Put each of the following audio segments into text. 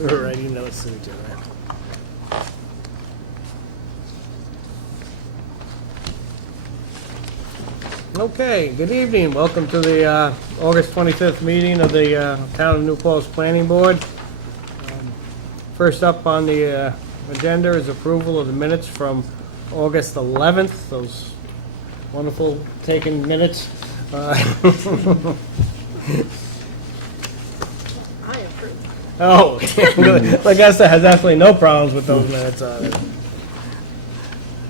Writing notes to each other. Okay, good evening. Welcome to the August 25th meeting of the Town of New Paltz Planning Board. First up on the agenda is approval of the minutes from August 11th, those wonderful taken minutes. I approve. Oh, good. I guess that has definitely no problems with those minutes on it.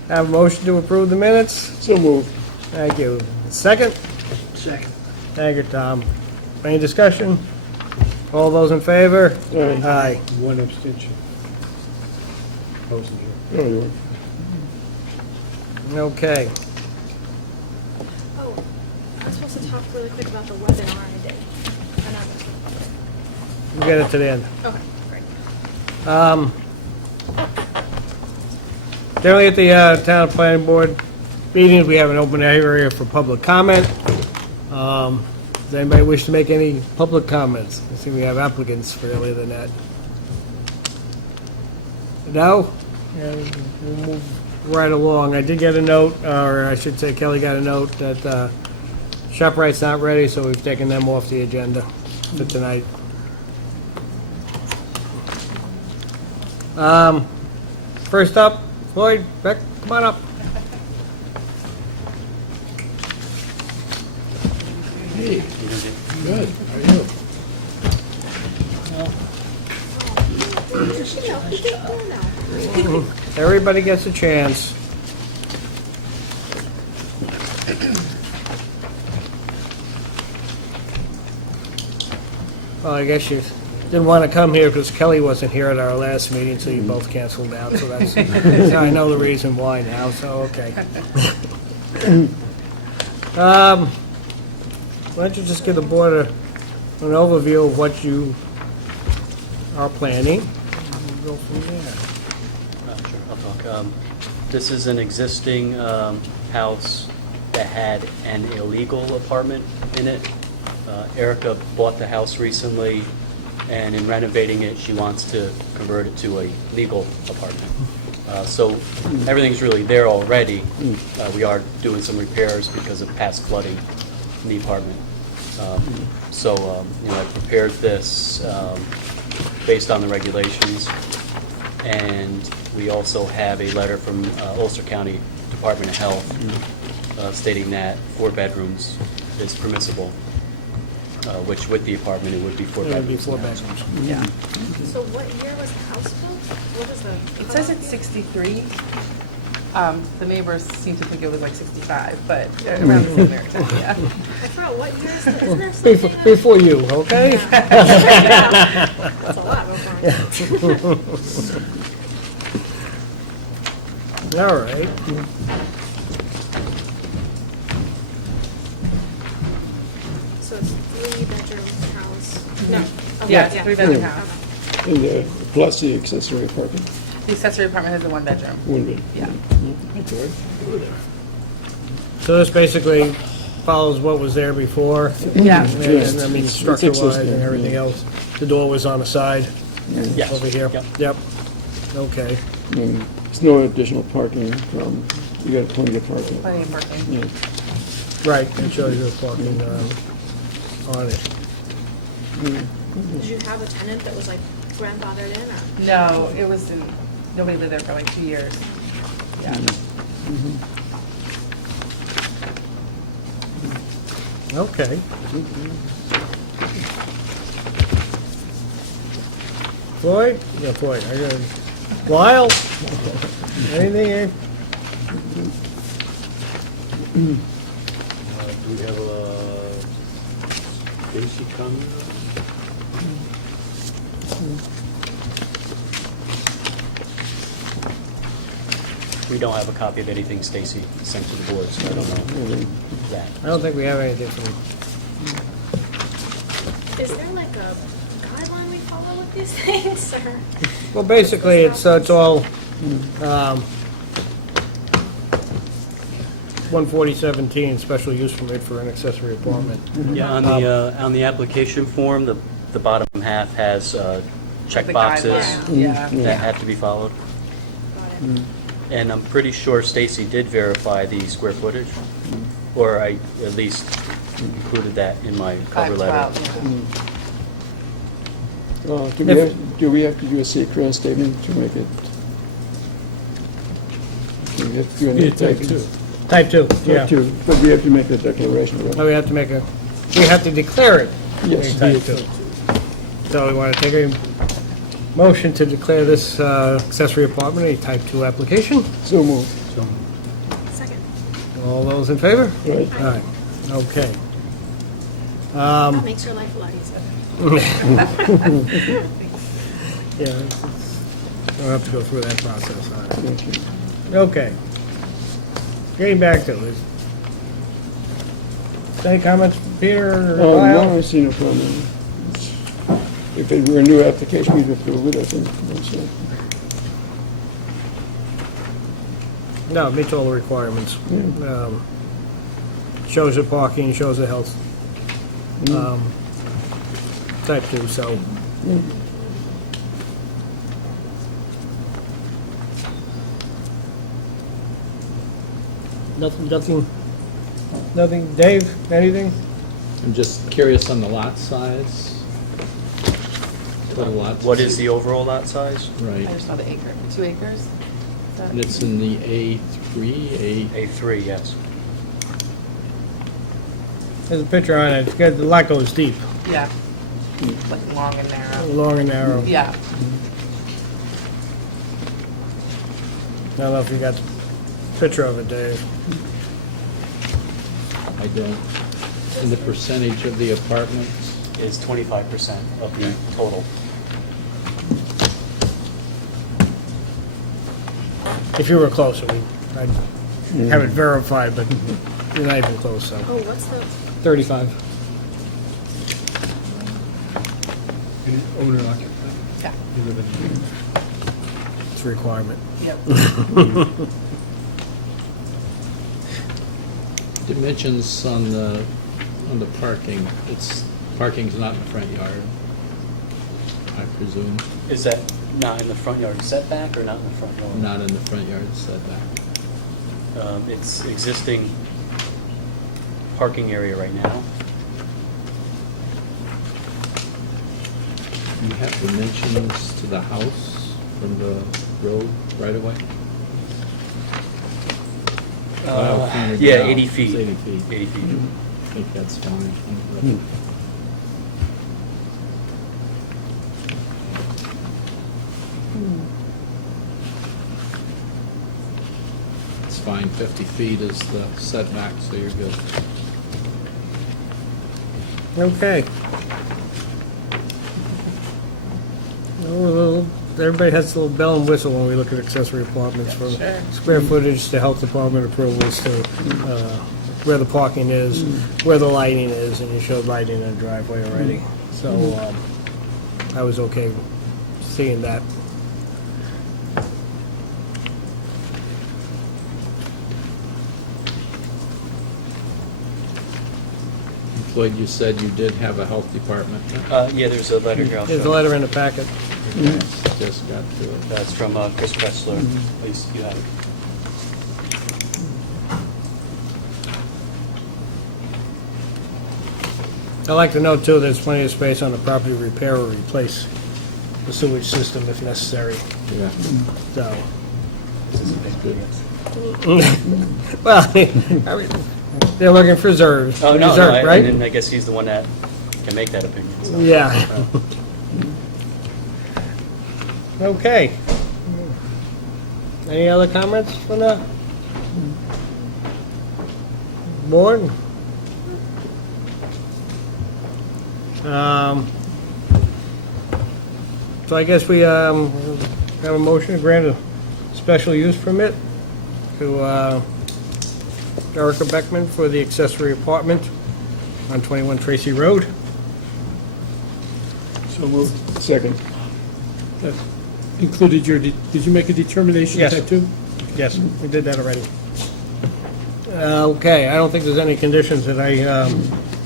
Have a motion to approve the minutes? So moved. Thank you. Second? Second. Thank you, Tom. Any discussion? All those in favor? Aye. Aye. One abstention. I wasn't here. Oh, you were. Okay. Oh, I'm supposed to talk really quick about the webinar I did. And I'm We'll get it to the end. okay, great. Generally at the Town Planning Board meetings, we have an open area for public comment. Does anybody wish to make any public comments? I see we have applicants for earlier than that. No? Yeah, we'll move right along. I did get a note, or I should say Kelly got a note that ShopRite's not ready, so we've taken them off the agenda for tonight. First up, Floyd, Beck, come on up. Hey. Good. How are you? Everybody gets a chance. Well, I guess you didn't want to come here because Kelly wasn't here at our last meeting, so you both canceled out, so that's, I know the reason why now, so, okay. Why don't you just give the board an overview of what you are planning, and we'll go from there. Sure, I'll talk. This is an existing house that had an illegal apartment in it. Erica bought the house recently, and in renovating it, she wants to convert it to a legal apartment. So everything's really there already. We are doing some repairs because of past flooding in the apartment. I prepared this based on the regulations, and we also have a letter from Ulster County Department of Health stating that 4 bedrooms is permissible, which with the apartment it would be 4 It would be bedrooms. 4 now. bedrooms. Yeah. So what year was the house built? What was the? It says it's 63. The neighbors seem to think it was like 65, but around the same area, yeah. I forgot what year is it? Isn't there something? Before you, okay? Yeah. That's a lot of All right. So it's 3-bedroom house? No. Okay, Yeah, it's a 3-bedroom Okay. house. And plus the accessory apartment. The accessory apartment has a 1-bedroom. One bed. Yeah. Okay. So this basically follows what was there before? Yeah. And, I mean, It's structure-wise existing, and everything yeah. else. The door was on the side Yes. over here? Yep. Yep. Okay. And there's no additional parking from, you got plenty of parking. Plenty of parking. Yeah. Right, it shows you the parking on it. Did you have a tenant that was like grandfathered in or? No, it was, nobody lived there for like 2 years. Yeah. Okay. Floyd? Yeah, Floyd. I got Lyle? Anything? Do we have a Stacy coming? We don't have a copy of anything Stacy sent to the board, so I don't know that. I don't think we have anything from, Is there like a guideline we follow with these things or? well, basically, it's all, 14017, special use permit for an accessory apartment. Yeah, on the application form, the bottom half has check The boxes guidelines, yeah. that have to be followed. Got it. And I'm pretty sure Stacy did verify the square footage, or I at least included that in my cover letter. 512, Do we have to do a secret statement to make it? Do we have to do any Yeah, type 2. Type 2, yeah. Type 2, but we have to make the declaration, Oh, right? we have to declare it. Yes. Type 2. So we want to take a motion to declare this accessory apartment a type 2 application. So moved, Second. All those in favor? right? All right, okay. That makes your life a lot easier. Yeah, we'll have to go through that process. All right. Thank you. Okay. Getting back to it. Any comments from Peter or No, Lyle? I see no problem. If it were a new application, we'd approve it, I think. That's it. No, it meets all the requirements. Yeah. Shows the parking, shows the health. Type 2, so. Nothing. Dave, anything? I'm just curious on the lot size. Total lot. What is the overall lot size? Right, I just saw the acre, 2 acres? Is that- and it's in the A3, A3, yes. There's a picture on it. The lot goes deep, Yeah, like long and narrow. long and narrow. Yeah, I don't know if you got the picture of it, Dave. I don't. And the percentage of the apartments, Is 25% of the total. If you were closer, I'd have it verified, but you're not even close, so. Oh, what's the, 35. Owner occupied. yeah, You live in It's a requirement. yep. dimensions on the parking, parking's not in the front yard, I presume, Is that not in the front yard setback or not in the front yard? not in the front yard setback. It's existing parking area right now. You have dimensions to the house from the road right away? Yeah, 80 feet. It's 80 feet. 80 feet. I think that's fine. It's fine, 50 feet is the setback, so you're good. Okay. Everybody has a little bell and whistle when we look at accessory apartments, from Sure. square footage to health department approvals to where the parking is, where the lighting is, and you showed lighting in the driveway already. So I was okay seeing that. Floyd, you said you did have a health department. Yeah, there's a letter here. I'll There's a show. letter in the packet. Just got to it. That's from Chris Kressler. At least you have it. I'd like to note, too, there's plenty of space on the property to repair or replace the sewage system if necessary, Yeah. so. This is a big Good. Well, I mean, they're looking for reserves, Oh, no, reserve, right? and I guess he's the one that can make that opinion. So. Yeah. Okay. Any other comments from the board? So I guess we have a motion to grant a special use permit to Erica Beckman for the accessory apartment on 21 Tracy Road. So moved. Second. That Included did you make a determination Yes. of that too? Yes, we did that already. Okay, I don't think there's any conditions that I,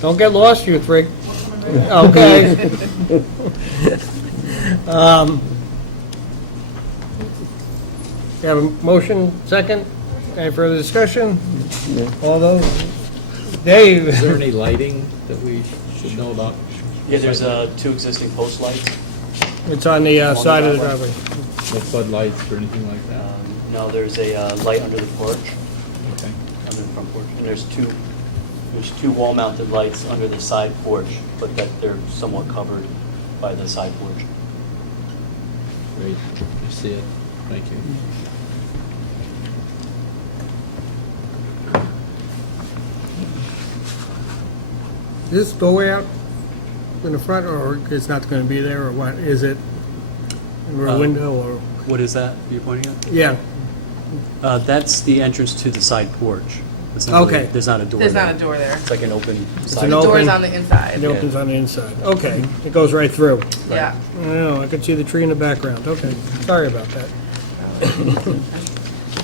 don't get lost, you three. Okay. You have a motion, second? Any further discussion? All those? Dave? Is there any lighting that we should know about? Yeah, there's 2 existing post lights. It's on the side of the driveway. No floodlights or anything like that? No, there's a light under the porch, Okay. under the front porch, and there's two wall-mounted lights under the side porch, but that they're somewhat covered by the side porch. Great, I see it. Thank you. Is this doorway out in the front, or it's not going to be there, or what? Is it? Or a window, or? What is that you're pointing at? Yeah, That's the entrance to the side porch. It's not Okay. really- There's not a door There's there. not a door there. It's like an open side. an The open- door's on the inside. it opens on the inside. Okay, it goes right through. Yeah. I know, I could see the tree in the background. Okay, sorry about that.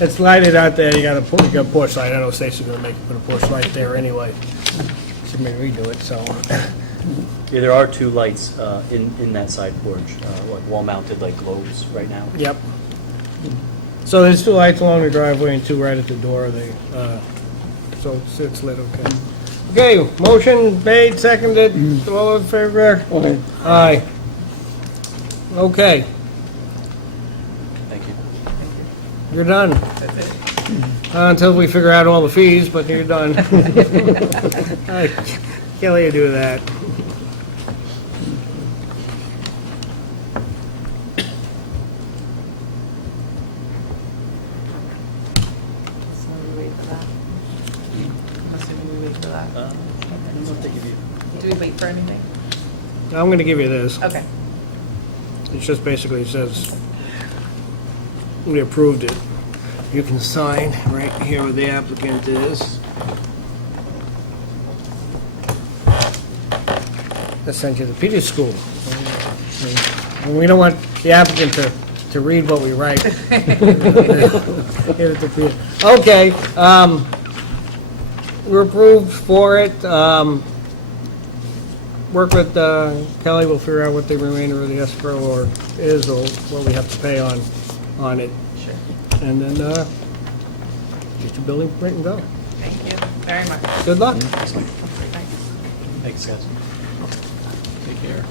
It's lighted out there, you got a porch light. I know Stacy's gonna put a porch light there anyway. She may redo it, so. Yeah, there are 2 lights in that side porch, like wall-mounted like globes right now. Yep. So there's 2 lights along the driveway and 2 right at the door. So it's lit, okay. Okay, motion made, seconded, all in favor? Okay. Aye. Okay, Thank you. you're done. That's it. Until we figure out all the fees, but you're done. I can't let you do that. So we wait for that. I'm assuming we wait for that. I don't know if they give you. Do we wait for anything? I'm gonna give you this. Okay. It just basically says we approved it. You can sign right here where the applicant is. I sent you to Peter's school. And we don't want the applicant to read what we write. Give it to Peter. Okay, we're approved for it. Work with Kelly, we'll figure out what the remainder of the escrow or what we have to pay on it. Sure. And then get your building permit and go. Thank you very much. Good luck. Thanks. Thanks, guys. Take care.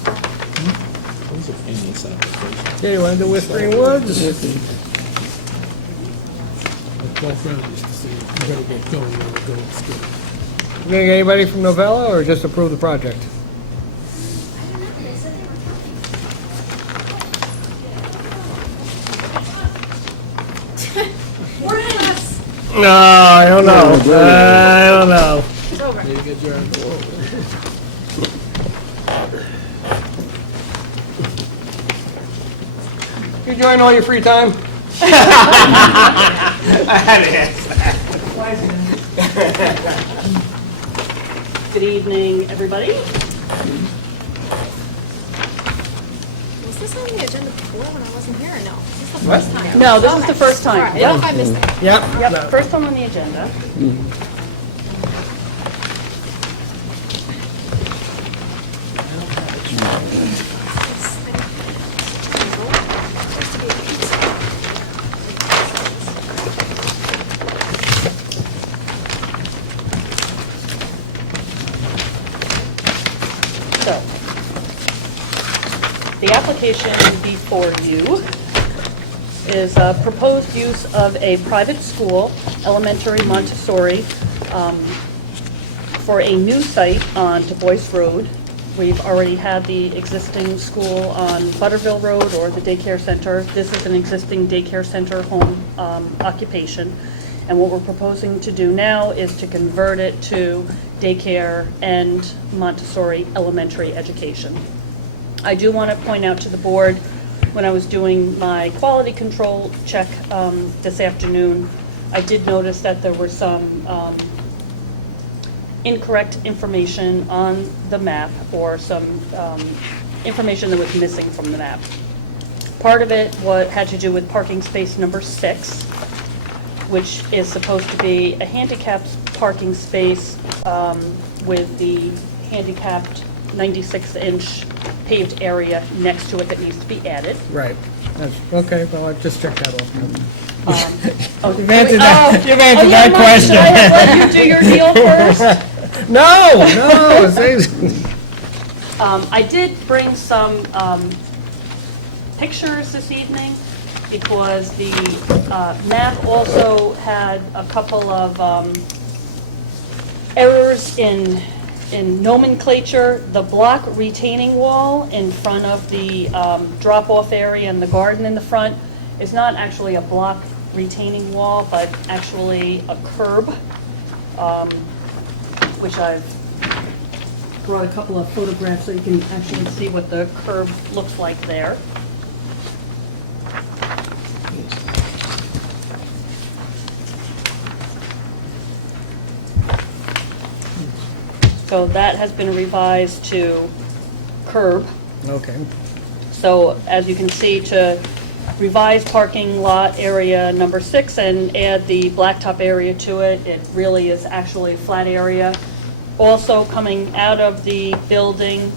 That was a painless application. Okay, you want to do Whispering Woods? My friend used to say, you gotta get going, you gotta go, it's good. You gonna get anybody from Novella or just approve the project? More than us. No, I don't know. I don't know. It's over. You get your You enjoying all your free time? Good evening, everybody. Was this on the agenda before when I wasn't here or no? Is this the first time? No, this is the first time. Sorry, Yep. what if I missed it? Yep. Yep, first time on the agenda. So, the application before you is a proposed use of a private school, elementary Montessori, for a new site on Du Bois Road. We've already had the existing school on Butterville Road or the daycare center. This is an existing daycare center home occupation. And what we're proposing to do now is to convert it to daycare and Montessori elementary education. I do want to point out to the board, when I was doing my quality control check this afternoon, I did notice that there were some incorrect information on the map or some information that was missing from the map. Part of it had to do with parking space number 6, which is supposed to be a handicapped parking space with the handicapped 96-inch paved area next to it that needs to be added. Right. Okay, well, I just checked that off. You've answered that- you've answered that question. Should I have let you do your deal first? No, say- I did bring some pictures this evening because the map also had a couple of errors in nomenclature. The block retaining wall in front of the drop-off area and the garden in the front is not actually a block retaining wall, but actually a curb, which I've brought a couple of photographs so you can actually see what the curb looks like there. So that has been revised to curb. Okay. So as you can see, to revise parking lot area number 6 and add the blacktop area to it, it really is actually a flat area. Also coming out of the building,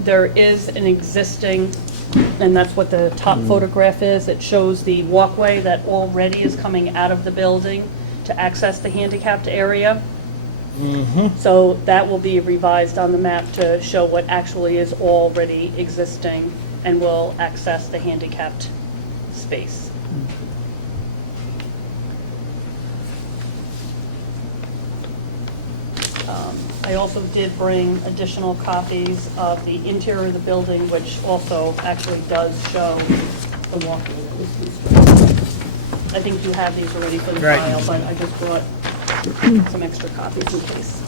there is an existing, and that's what the top photograph is, it shows the walkway that already is coming out of the building to access the handicapped area. So that will be revised on the map to show what actually is already existing and will access the handicapped space. I also did bring additional copies of the interior of the building, which also actually does show the walkway that was used. I think you have these already for the Right. file, but I just brought some extra copies in case.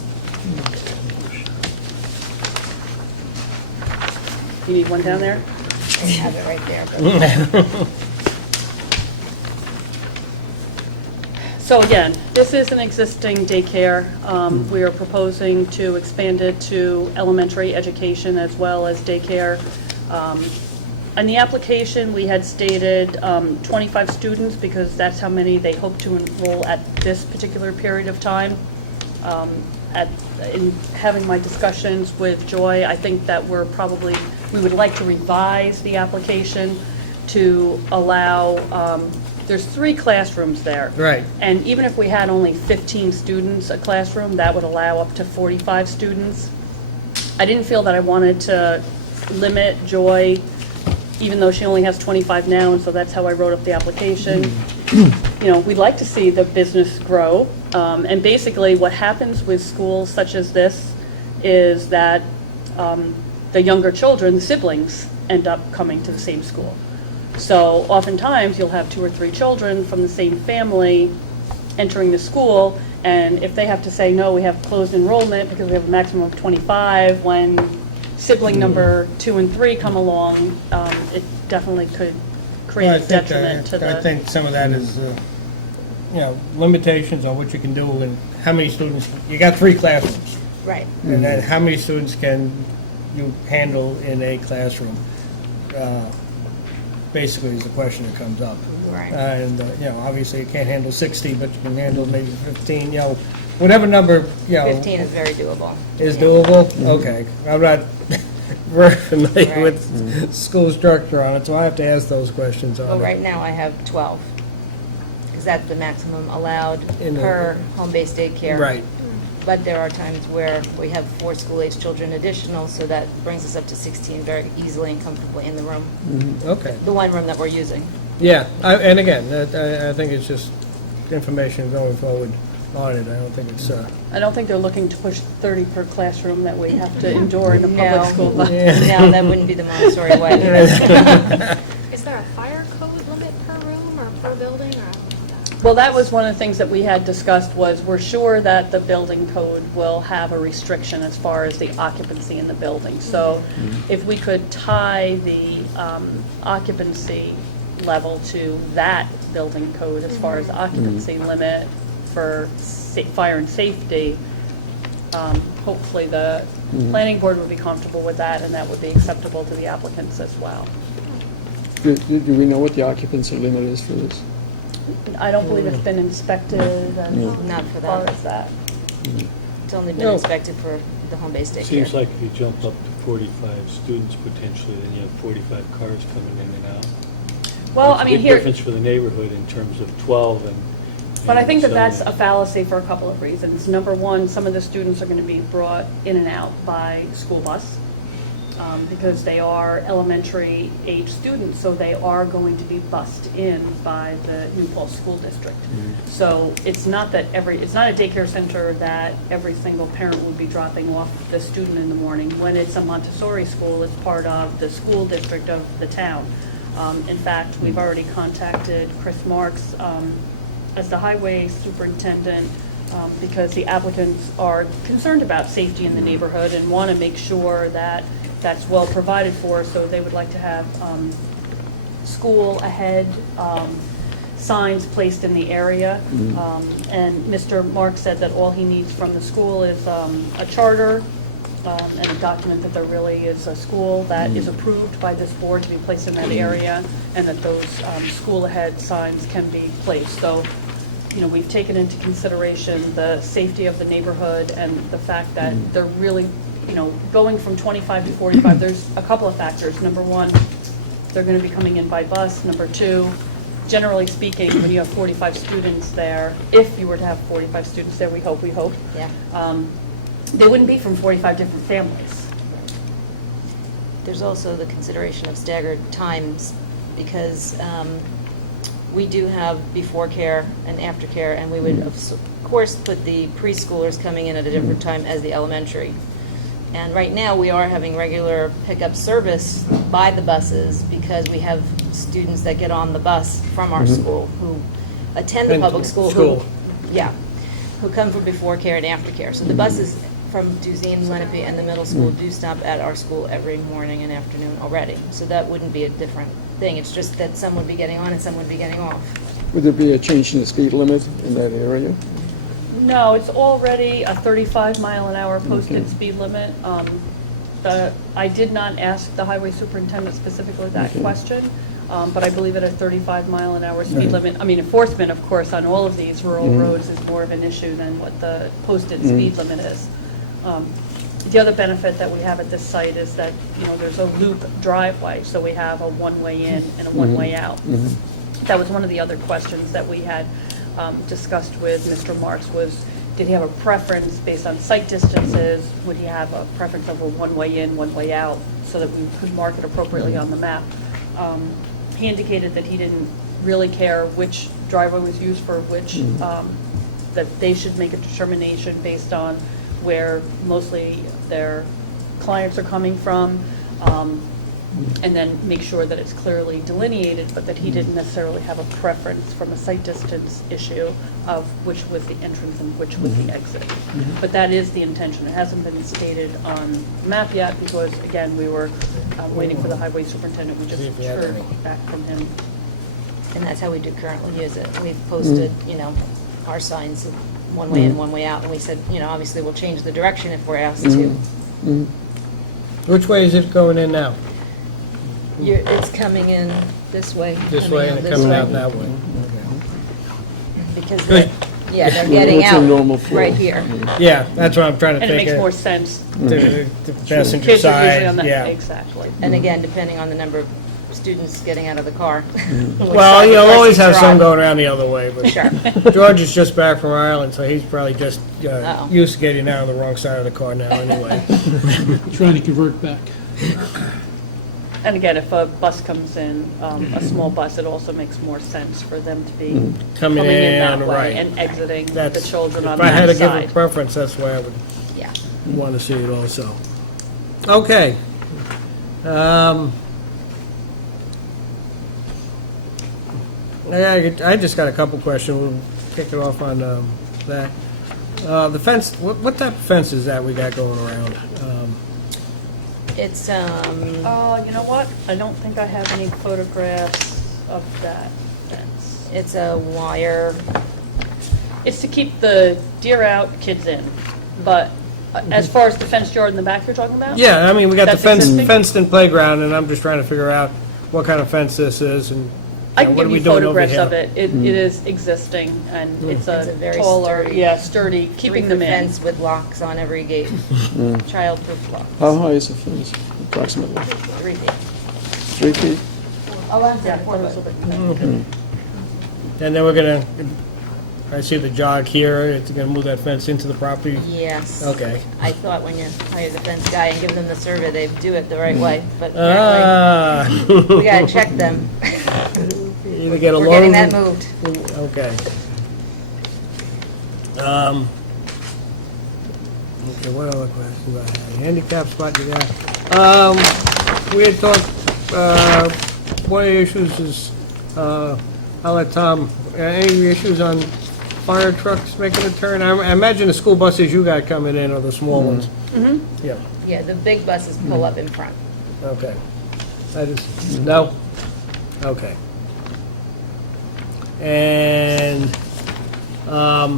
You need one down there? I have it right there, but So again, this is an existing daycare. We are proposing to expand it to elementary education as well as daycare. On the application, we had stated 25 students because that's how many they hope to enroll at this particular period of time. In having my discussions with Joy, I think that we would like to revise the application to allow, there's 3 classrooms there. Right. And even if we had only 15 students a classroom, that would allow up to 45 students. I didn't feel that I wanted to limit Joy, even though she only has 25 now, and so that's how I wrote up the application. You know, we'd like to see the business grow. And basically what happens with schools such as this is that the younger children, the siblings, end up coming to the same school. So oftentimes you'll have 2 or 3 children from the same family entering the school, and if they have to say, no, we have closed enrollment because we have a maximum of 25, when sibling number 2 and 3 come along, it definitely could create a detriment to the... I think some of that is, limitations on what you can do and how many students, you got 3 classrooms. right. And then how many students can you handle in a classroom? Basically is the question that comes up. Right. And, obviously you can't handle 60, but you can handle maybe 15, whatever number, 15 is very doable. is Yeah. doable? Okay. I'm not very familiar Right. with school structure on it, so I have to ask those questions on Well, it. right now I have 12, because that's the maximum allowed In a- per home-based daycare. Right. But there are times where we have 4 school-age children additional, so that brings us up to 16 very easily and comfortably in the room, Okay. the one room that we're using. Yeah, and again, I think it's just information going forward on it. I don't think it's, I don't think they're looking to push 30 per classroom that we have to endure in a No. public school. But No, that wouldn't be the Montessori way. Is there a fire code limit per room or per building, or I don't know that? Well, that was one of the things that we had discussed, was we're sure that the building code will have a restriction as far as the occupancy in the building. So if we could tie the occupancy level to that building code as far as occupancy limit for fire and safety, hopefully the planning board would be comfortable with that, and that would be acceptable to the applicants as well. Do we know what the occupancy limit is for this? I don't believe it's been inspected as Not for far that. as that. It's only been No. inspected for the home-based daycare. Seems like if you jump up to 45 students potentially, then you have 45 cars coming in and out. Well, It's I mean, a big here, difference for the neighborhood in terms of 12 and. but I think that and that's so- a fallacy for a couple of reasons. Number one, some of the students are going to be brought in and out by school bus because they are elementary age students, so they are going to be bussed in by the New Paltz School District. So it's not that it's not a daycare center that every single parent would be dropping off the student in the morning. When it's a Montessori school, it's part of the school district of the town. In fact, we've already contacted Chris Marks as the highway superintendent because the applicants are concerned about safety in the neighborhood and want to make sure that that's well provided for. So they would like to have school ahead signs placed in the area. And Mr. Marks said that all he needs from the school is a charter and a document that there really is a school that is approved by this board to be placed in that area, and that those school ahead signs can be placed. So, you know, we've taken into consideration the safety of the neighborhood and the fact that they're really, you know, going from 25 to 45, there's a couple of factors. Number one, they're going to be coming in by bus. Number two, generally speaking, when you have 45 students there, if you were to have 45 students there, we hope, Yeah. they wouldn't be from 45 different families. There's also the consideration of staggered times, because we do have before care and after care, and we would, of course, put the preschoolers coming in at a different time as the elementary. And right now, we are having regular pickup service by the buses, because we have students that get on the bus from our school who attend the And public school. school. Who come for before care and after care. So the buses from Duzine, Lenape, and the middle school do stop at our school every morning and afternoon already. So that wouldn't be a different thing. It's just that some would be getting on and some would be getting off. Would there be a change in the speed limit in that area? No, it's already a 35-mile-an-hour posted speed limit. I did not ask the highway superintendent specifically that question, but I believe at a 35-mile-an-hour speed limit. I mean, enforcement, of course, on all of these rural roads is more of an issue than what the posted speed limit is. The other benefit that we have at this site is that, you know, there's a loop driveway, so we have a one-way in and a one-way out. That was one of the other questions that we had discussed with Mr. Marks was, did he have a preference based on site distances? Would he have a preference of a one-way in, one-way out, so that we could mark it appropriately on the map? He indicated that he didn't really care which driveway was used for which, that they should make a determination based on where mostly their clients are coming from, and then make sure that it's clearly delineated, but that he didn't necessarily have a preference from a site distance issue of which was the entrance and which was the exit. But that is the intention. It hasn't been stated on the map yet because, again, we were waiting for the highway superintendent. We just See if we have heard any. back from him. And that's how we do currently use it. We've posted, you know, our signs of one way in, one way out, and we said, you know, obviously we'll change the direction if we're asked to. Which way is it going in now? It's coming in this way. This coming way out and this coming way. out that way? Because, Good. they're getting What's a out normal flow? right here. Yeah, that's what I'm trying to And it think. makes more sense. The passenger Kids are usually on side, the, yeah. exactly. And again, depending on the number of students getting out of the car. which Well, side the you'll always buses have are some on. going around the other way, but Sure. George is just back from Ireland, so he's probably just Uh-oh. used to getting out on the wrong side of the car now anyway. Trying to convert back. And again, if a bus comes in, a small bus, it also makes more sense for them to be Coming coming in in that on the way right. and exiting the That's, children on if I had that to give a side. preference, that's why I would Yeah. want to see it also. Okay. I just got a couple questions. We'll kick it off on that. The fence, what type of fence is that we got going around? It's, You know what? I don't think I have any photographs of that fence. it's a wire. It's to keep the deer out, kids in. But as far as the fenced yard in the back you're talking about? Yeah, I mean, we got the That's existing? fenced-in playground, and I'm just trying to figure out what kind of fence this is and I what can are give we you doing over photographs of here? it. It is existing, and it's It's a a very taller, sturdy- yeah, sturdy, keeping them 3-foot in. fence with locks on every gate, child-proof locks. How high is the fence approximately? 3 feet. 3 feet? Oh, I'm Yeah, sorry, 4 those foot. are the- And then we're gonna, I see the jog here, it's gonna move that fence into the property? Yes. Okay. I thought when you hire the fence guy and give them the survey, they'd do it the right way, but apparently, we gotta check them. Either get a We're getting loan- that moved. Okay. Okay, what other questions I had? Handicap spot, you got. We had talked, one of the issues is, I'll let Tom, any issues on fire trucks making a turn? I imagine the school buses you got coming in are the small ones. Mm-hmm. Yeah, Yeah, the big buses pull up in front. okay. I just, no? Okay. And, are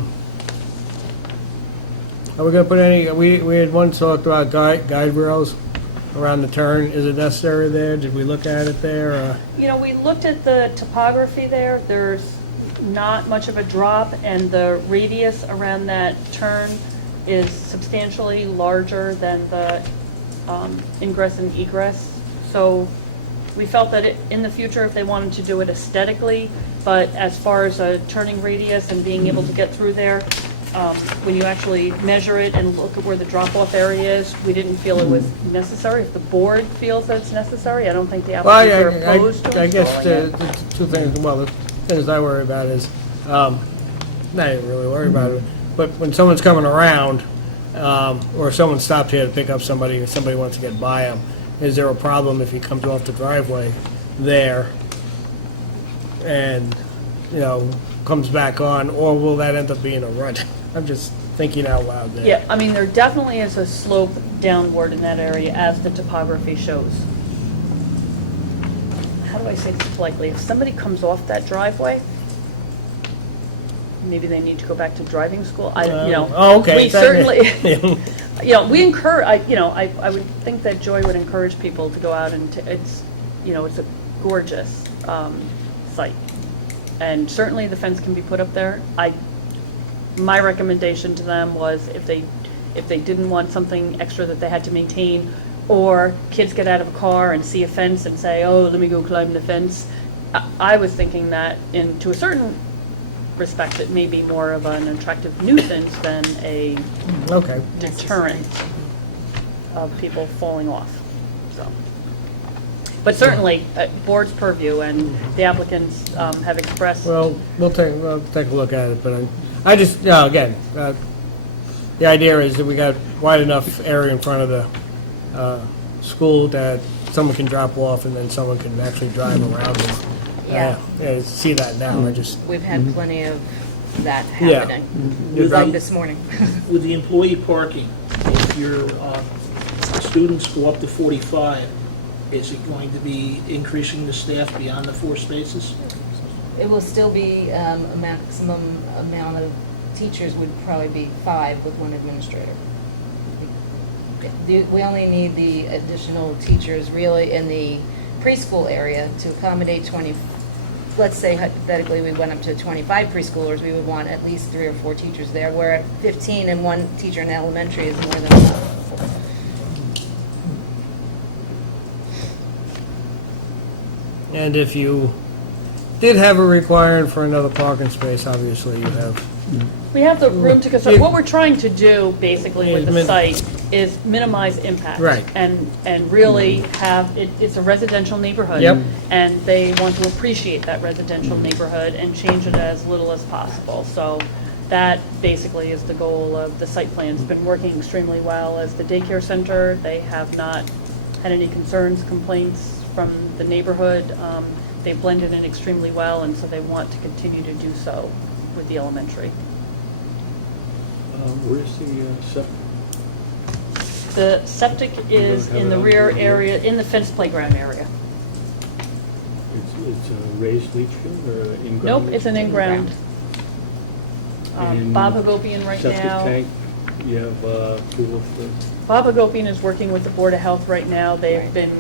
we gonna put any, we had once talked about guide rails around the turn. Is it necessary there? Did we look at it there? You know, we looked at the topography there. There's not much of a drop, and the radius around that turn is substantially larger than the ingress and egress. So we felt that in the future, if they wanted to do it aesthetically, but as far as a turning radius and being able to get through there, when you actually measure it and look at where the drop-off area is, we didn't feel it was necessary. If the board feels that it's necessary, I don't think the applicants are opposed to I guess installing the it. two things, well, the things I worry about is, not even really worry about it, but when someone's coming around, or someone stopped here to pick up somebody, and somebody wants to get by them, is there a problem if he comes off the driveway there and, you know, comes back on, or will that end up being a run? I'm just thinking out loud there. Yeah, I mean, there definitely is a slope downward in that area as the topography shows. How do I say this politely? If somebody comes off that driveway, maybe they need to go back to driving school. Oh, okay. We certainly, we I would think that Joy would encourage people to go out and, it's a gorgeous site. And certainly the fence can be put up there. My recommendation to them was if they didn't want something extra that they had to maintain, or kids get out of a car and see a fence and say, oh, let me go climb the fence. I was thinking that to a certain respect, it may be more of an attractive nuisance than a Okay. deterrent of people falling off, so. But certainly, board's purview, and the applicants have expressed. Well, we'll take a look at it, but I just, again, the idea is that we got wide enough area in front of the school that someone can drop off and then someone can actually drive around and, Yeah. see that now. I just, We've had plenty of that Yeah. happening, With, like this morning. With the employee parking, if your students go up to 45, is it going to be increasing the staff beyond the 4 spaces? It will still be a maximum amount of teachers would probably be 5 with 1 administrator. We only need the additional teachers really in the preschool area to accommodate 20. Let's say hypothetically we went up to 25 preschoolers, we would want at least 3 or 4 teachers there, where at 15 and 1 teacher in elementary is more than enough. and if you did have a requirement for another parking space, obviously you have. We have the room to construct. What we're trying to do, basically, with the Min- site is minimize impact. Right. And really have, it's a residential neighborhood. Yep. And they want to appreciate that residential neighborhood and change it as little as possible. So that basically is the goal of the site plan. It's been working extremely well as the daycare center. They have not had any concerns, complaints from the neighborhood. They blended in extremely well, and so they want to continue to do so with the elementary. Where's the septic? The septic is have in it the on rear here? area, in the fenced playground area. It's a raised leach field or an in-ground? Nope, it's an leach field? in-ground. And Bob Hagopian right Septic now. tank? you have approval for? Bob Agopian is working with the Board of Health right now. They've Right. been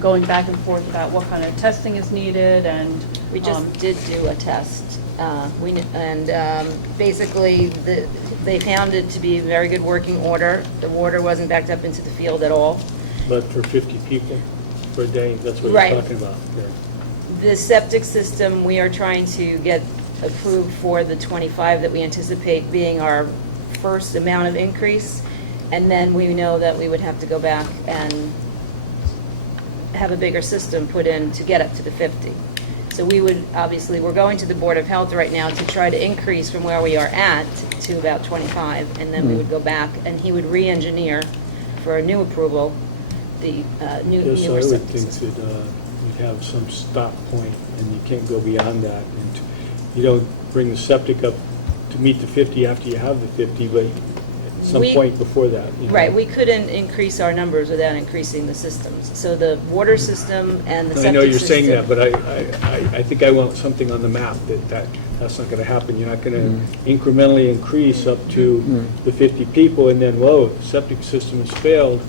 going back and forth about what kind of testing is needed, and We just did do a test. Basically, they found it to be a very good working order. The water wasn't backed up into the field at all. But for 50 people per day, that's what Right. you're talking about. Yeah. The septic system, we are trying to get approved for the 25 that we anticipate being our first amount of increase. And then we know that we would have to go back and have a bigger system put in to get up to the 50. So we would, obviously, we're going to the Board of Health right now to try to increase from where we are at to about 25. And then we would go back and he would re-engineer for a new approval, the newer Yes, I would septic think system. that you'd have some stop point, and you can't go beyond that. And you don't bring the septic up to meet the 50 after you have the 50, but at some We- point before that. You know. Right, we couldn't increase our numbers without increasing the systems. So the water system and the septic system. I know you're saying that, but I think I want something on the map that's not going to happen. You're not going to incrementally increase up to the 50 people, and then, whoa, the septic system has failed.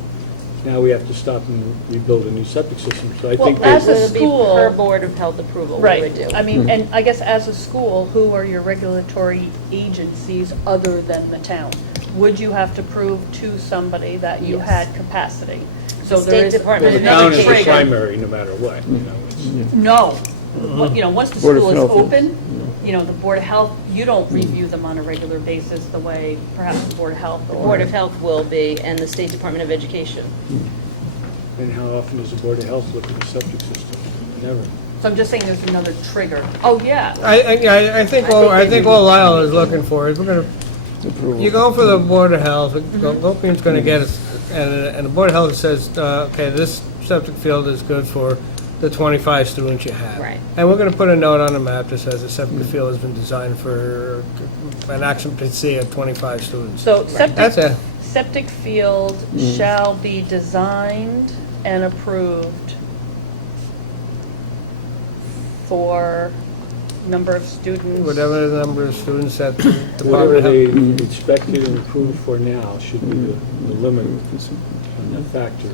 Now we have to stop and rebuild a new septic system. So I Well, think as that a It would be school- per Board of Health approval, we right. would do. I mean, and I guess as a school, who are your regulatory agencies other than the town? Would you have to prove to somebody that you Yes. had capacity? So The there State is Department the of another town is the trigger. primary, no matter what. You know, it's, No. You know, once the Board of school is Health is, open, you know, the Board of Health, you don't review them on a regular basis the way perhaps the Board of Health The or. Board of Health will be, and the State Department of Education. and how often does the Board of Health look at the septic system? Never. So I'm just saying there's another trigger. Oh, yeah. I think all Lyle is looking for is we're gonna, approval. you go for the Board of Health, Gopian's gonna get us, and the Board of Health says, okay, this septic field is good for the 25 students you have. Right. And we're gonna put a note on the map that says the septic field has been designed for an occupancy of 25 students. So That's septic, it. septic field shall be designed and approved for number of students. Whatever the number of students that the Department Whatever of they Health. inspected and approved for now should be the limit on that factor.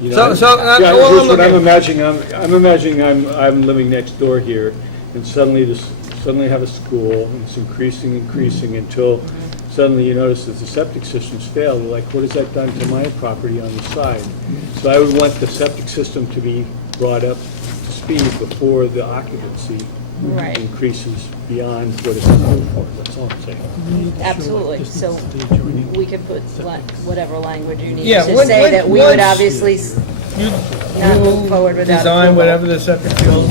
You So- know, so that's yeah, all here's I'm what I'm looking- imagining. I'm imagining I'm living next door here, and suddenly have a school, and it's increasing until suddenly you notice that the septic system's failed. Like, what has that done to my property on the side? So I would want the septic system to be brought up to speed before the occupancy Right. increases beyond what it's approved for. That's all I'm saying. Absolutely. So we can put whatever language you need Yeah, to once- say that we would once- obviously not move forward without Design approval. whatever the septic field,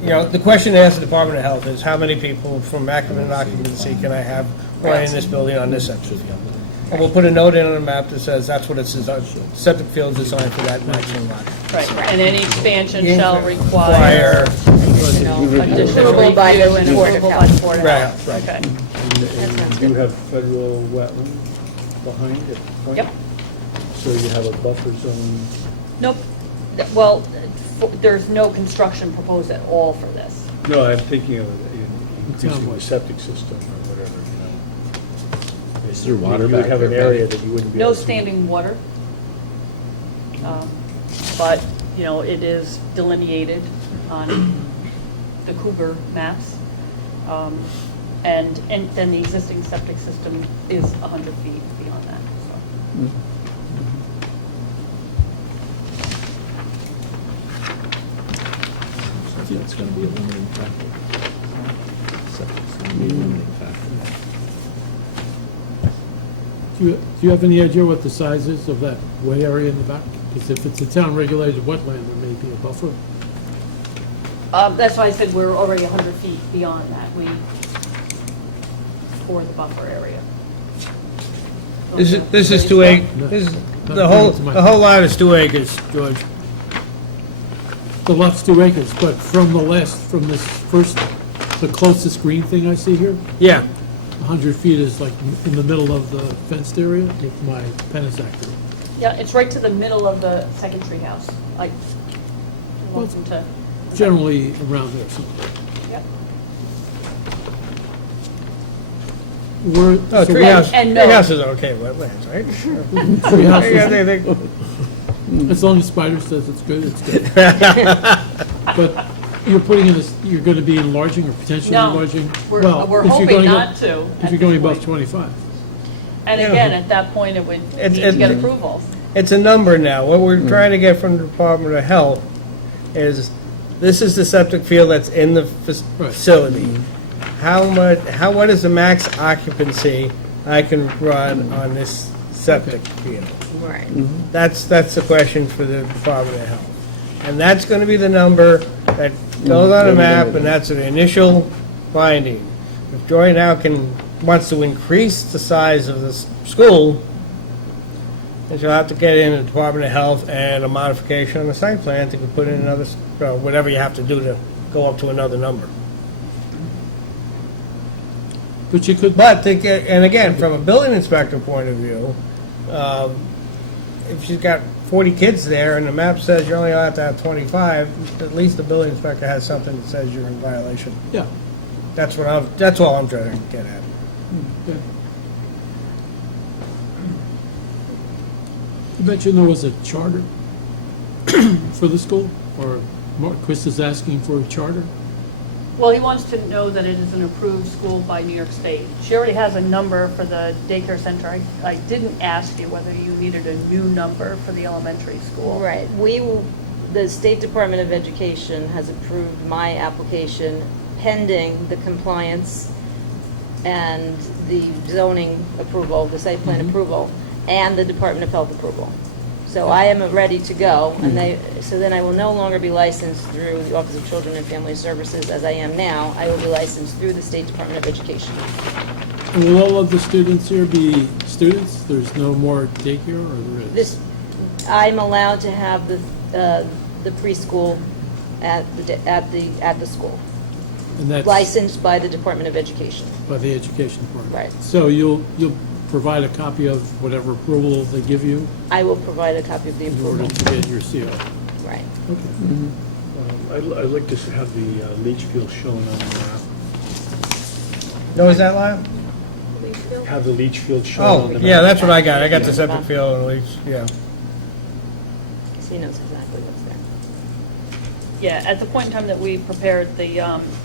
you know, the question to ask the Department of Health is, how many people from active and occupancy can I have running this building on this septic field? And we'll put a note in on the map that says that's what it's designed, septic field is designed for that maximum lot. Right, and any expansion Yeah. shall require additional Approval by the review and Board of approval by Health. the Board of Right, Health. right. Okay. And you have federal wetland behind it, right? Yep. So you have a buffer zone. Nope. Well, there's no construction proposed at all for this. No, I'm thinking of increasing the septic system or whatever, you know. Is there water You would back have there, an area Patty? that you wouldn't be No able to. standing water. But, you know, it is delineated on the Cougar maps. And then the existing septic system is 100 feet beyond that, so. So it's gonna be a limiting factor. Septic's gonna be a limiting factor. Do you have any idea what the size is of that way area in the back? Because if it's a town-regulated wetland, there may be a buffer. That's why I said we're already 100 feet beyond that, for the buffer area. This is 2 acres, the whole lot is 2 acres, George. The lot's 2 acres, but from this first, the closest green thing I see here, Yeah, 100 feet is like in the middle of the fenced area, if my pen is accurate. Yeah, it's right to the middle of the second tree house, like, welcome to. Generally around there somewhere. Yep. Where, Oh, so treehouse, And no. treehouse is okay, wetlands, right? treehouse Yeah, is- As long as Spider says it's good, it's good. But you're putting in this, you're gonna be enlarging or potentially No, enlarging? we're Well, we're if you're hoping going not up- to. If at you're going this above point. 25. And Yeah. again, at that point, it would It's- need to get it's- approval. It's a number now. What we're trying to get from the Department of Health is, this is the septic field that's in the Right. facility. What is the max occupancy I can run on this septic field? Right. That's the question for the Department of Health. And that's going to be the number that goes on a map, and that's an initial finding. If Joy now wants to increase the size of this school, then she'll have to get in the Department of Health and a modification on the site plan to put in another, whatever you have to do to go up to another number. But you could, But to get, and again, from a building inspector point of view, if she's got 40 kids there and the map says you're only allowed to have 25, at least the building inspector has something that says you're in violation. yeah. That's all I'm trying to get at. Okay. You mentioned there was a charter for the school, or Chris is asking for a charter? Well, he wants to know that it is an approved school by New York State. She already has a number for the daycare center. I didn't ask you whether you needed a new number for the elementary school. Right. The State Department of Education has approved my application pending the compliance and the zoning approval, the site plan approval, and the Department of Health approval. So I am ready to go, and so then I will no longer be licensed through the Office of Children and Family Services as I am now. I will be licensed through the State Department of Education. And will all of the students here be students? There's no more daycare, or there is? I'm allowed to have the preschool at the school, And that's licensed by the Department of Education. by the education department? Right. So you'll provide a copy of whatever approval they give you I will provide a copy of the in order approval. to get your CO? Right. Okay. I'd like to have the leach field shown on the map. No, is that live? Have the leach field shown on Oh, the map. yeah, that's what I got. I got the septic field and leach, yeah. So he knows exactly what's there. Yeah, at the point in time that we prepared the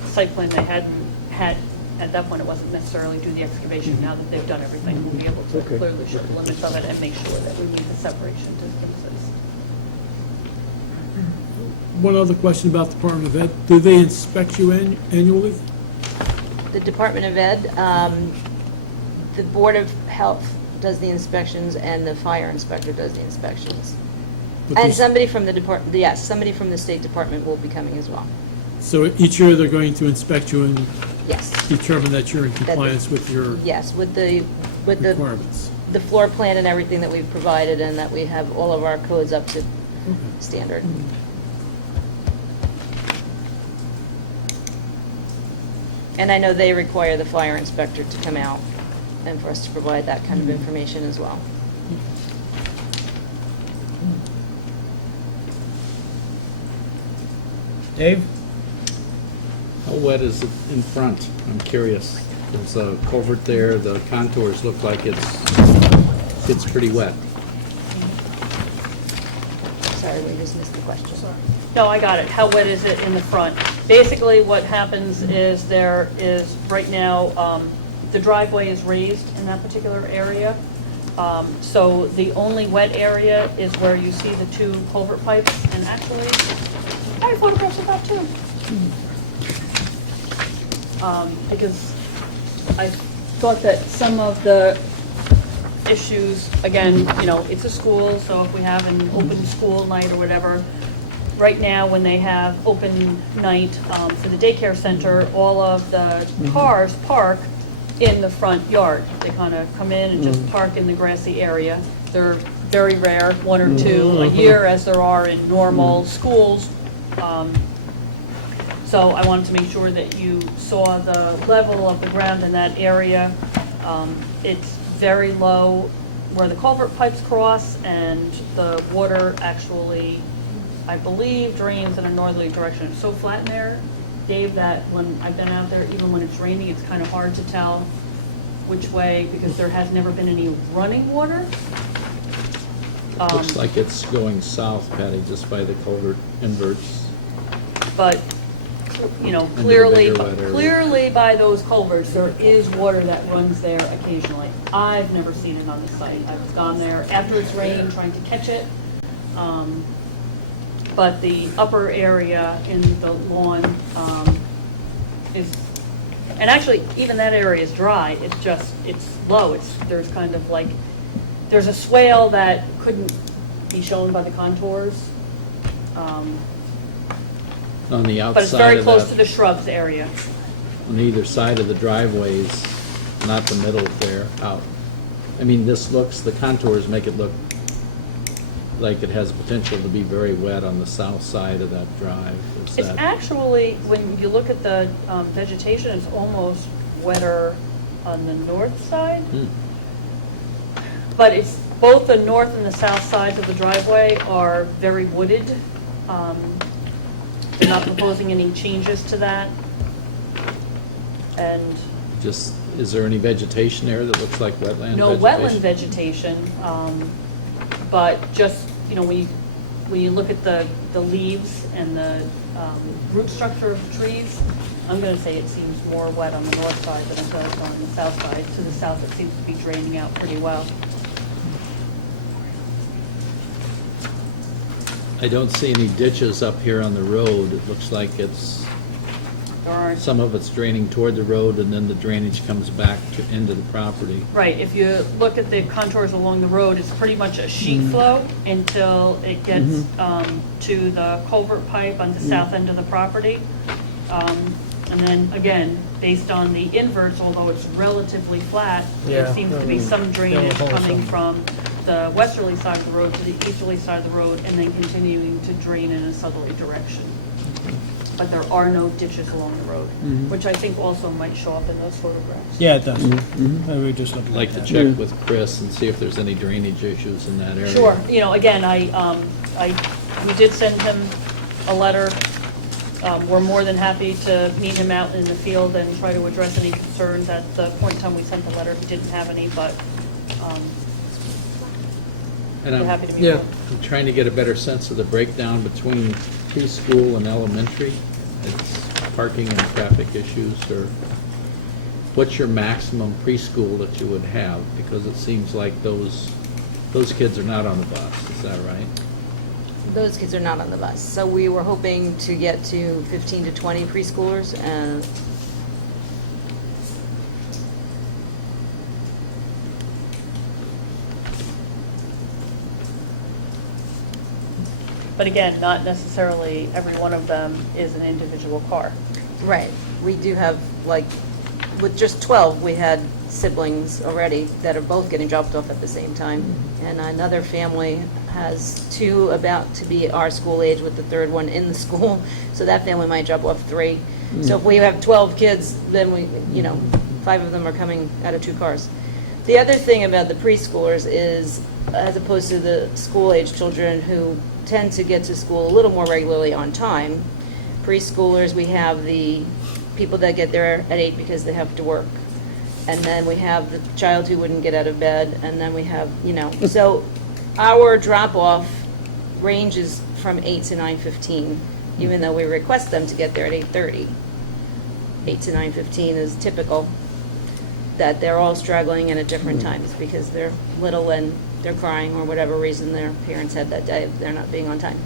site plan, they hadn't had, at that point, it wasn't necessarily do the excavation. Now that they've done everything, we'll be able to Okay. clearly show the limits of it and make sure that we meet the separation distances. One other question about the Department of Ed. Do they inspect you annually? The Department of Ed, the Board of Health does the inspections, and the fire inspector does the inspections. But And there's- somebody from the department, yes, somebody from the State Department will be coming as well. So each year they're going to inspect you and Yes, determine that you're in compliance with your yes, with the requirements? floor plan and everything that we've provided, and that we have all of our codes up to standard. And I know they require the fire inspector to come out and for us to provide that kind of information as well. Dave? How wet is it in front? I'm curious. There's a culvert there, the contours look like it's pretty wet. Sorry, we just missed the question. No, I got it. How wet is it in the front? Basically, what happens is there is, right now, the driveway is raised in that particular area. So the only wet area is where you see the two culvert pipes, and actually, I have photographs of that too. Because I thought that some of the issues, again, you know, it's a school, so if we have an open school night or whatever, right now, when they have open night for the daycare center, all of the cars park in the front yard. They kind of come in and just park in the grassy area. They're very rare, one or two a year, as there are in normal schools. So I wanted to make sure that you saw the level of the ground in that area. It's very low where the culvert pipes cross, and the water actually, I believe, drains in a northerly direction. It's so flat in there, Dave, that when I've been out there, even when it's raining, it's kind of hard to tell which way, because there has never been any running water. Looks like it's going south, Patty, just by the culvert inverts. But, you know, the clearly, bigger wet area. clearly by those culverts, there is water that runs there occasionally. I've never seen it on the site. I've gone there after it's rained, trying to catch it. But the upper area in the lawn is, and actually, even that area is dry. It's just, it's low. There's kind of like, there's a swale that couldn't be shown by the contours. On the outside But it's very of close to that, the shrubs area. on either side of the driveways, not the middle there, out. I mean, the contours make it look like it has potential to be very wet on the south side of that drive. Is It's that- actually, when you look at the vegetation, it's almost wetter on the north side. Hmm. But it's, both the north and the south sides of the driveway are very wooded. They're not proposing any changes to that. And Just, is there any vegetation there that looks like wetland vegetation? no wetland vegetation, but just, you know, when you look at the leaves and the root structure of the trees, I'm gonna say it seems more wet on the north side than it does on the south side. To the south, it seems to be draining out pretty well. I don't see any ditches up here on the road. It looks like it's, There aren't. some of it's draining toward the road and then the drainage comes back into the property. Right, if you look at the contours along the road, it's pretty much a sheet flow until it gets to the culvert pipe on the south end of the property. And then, again, based on the inverts, although it's relatively flat, there Yeah. seems to be some drainage hold coming some. from the westerly side of the road to the easterly side of the road, and then continuing to drain in a southerly direction. But there are no ditches along the road, which I think also might show up in those photographs. Yeah, it does. We just looked I'd like to that. check with Chris and see if there's any drainage issues in that area. Sure, you know, again, we did send him a letter. We're more than happy to meet him out in the field and try to address any concerns. At the point in time we sent the letter, he didn't have any, but And we're I'm happy to meet Yeah. him. I'm trying to get a better sense of the breakdown between preschool and elementary. It's parking and traffic issues, or what's your maximum preschool that you would have? Because it seems like those kids are not on the bus, is that right? Those kids are not on the bus. So we were hoping to get to 15 to 20 preschoolers, and But again, not necessarily every one of them is an individual car. right, we do have, like, with just 12, we had siblings already that are both getting dropped off at the same time. And another family has 2 about to be our school age with the 3rd one in the school. So that family might drop off 3. So if we have 12 kids, then we, 5 of them are coming out of 2 cars. The other thing about the preschoolers is, as opposed to the school-age children who tend to get to school a little more regularly on time, preschoolers, we have the people that get there at 8 because they have to work. And then we have the child who wouldn't get out of bed, and then we have, so our drop-off ranges from 8 to 9:15, even though we request them to get there at 8:30. 8 to 9:15 is typical, that they're all struggling and at different times because they're little and they're crying or whatever reason their parents had that day, they're not being on time.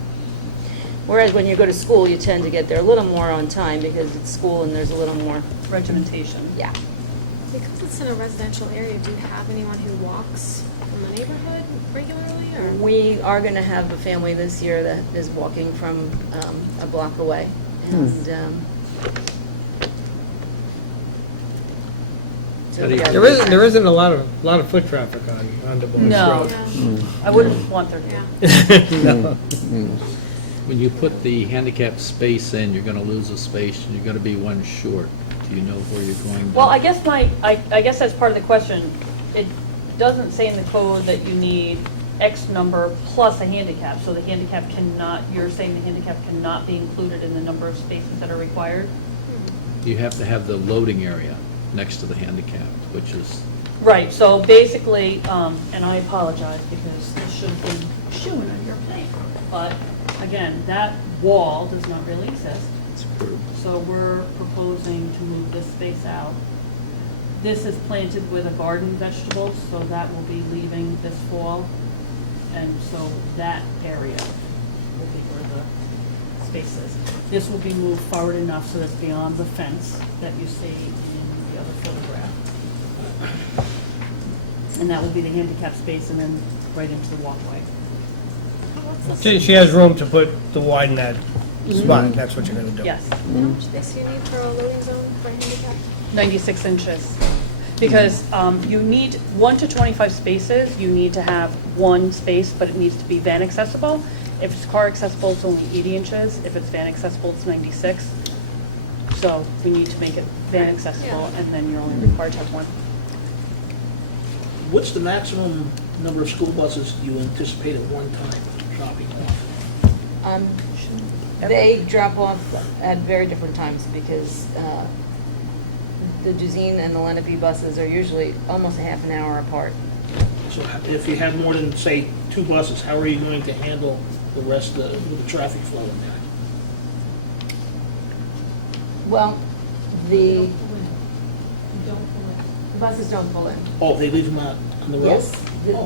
Whereas when you go to school, you tend to get there a little more on time because it's school and there's a little more, Regimentation. yeah. Because it's in a residential area, do you have anyone who walks from the neighborhood regularly, or? We are going to have a family this year that is walking from a block away. And so we got- There isn't a lot of foot traffic on Du Bois No. Road. Yeah. I wouldn't want there to be. Yeah. No. When you put the handicap space in, you're gonna lose a space, and you're gonna be one short. Do you know where you're going? Well, I guess that's part of the question. It doesn't say in the code that you need X number plus a handicap, so the handicap cannot, you're saying the handicap cannot be included in the number of spaces that are required? You have to have the loading area next to the handicap, which is Right, so basically, and I apologize because this should have been shown on your plan, but again, that wall does not really exist. So we're proposing to move this space out. This is planted with a garden vegetables, so that will be leaving this fall. And so that area will be where the space is. This will be moved forward enough so that's beyond the fence that you see in the other photograph. And that will be the handicap space and then right into the walkway. She has room to widen that spot, that's what you're gonna do. Yes, How much space do you need for a loading zone for handicap? 96 inches. Because you need 1 to 25 spaces, you need to have one space, but it needs to be van accessible. If it's car accessible, it's only 80 inches. If it's van accessible, it's 96. So we need to make it van accessible, and then you're only required to have one. What's the maximum number of school buses you anticipate at one time dropping off? They drop off at very different times because the Duzine and the Lenape buses are usually almost a half an hour apart. So if you have more than, say, 2 buses, how are you going to handle the rest of the traffic flow in that? Well, the buses don't pull in. Oh, they leave them out on the road? Yes,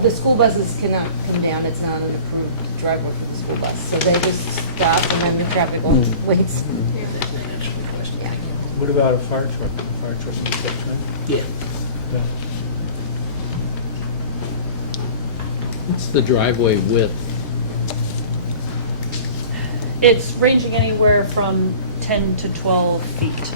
the school buses cannot come down, it's not an approved driveway for the school bus. So they just stop and then the traffic waits. That answers my question. Yeah. What about a fire truck? Fire truck can get that, Yeah. right? What's the driveway width? It's ranging anywhere from 10 to 12 feet.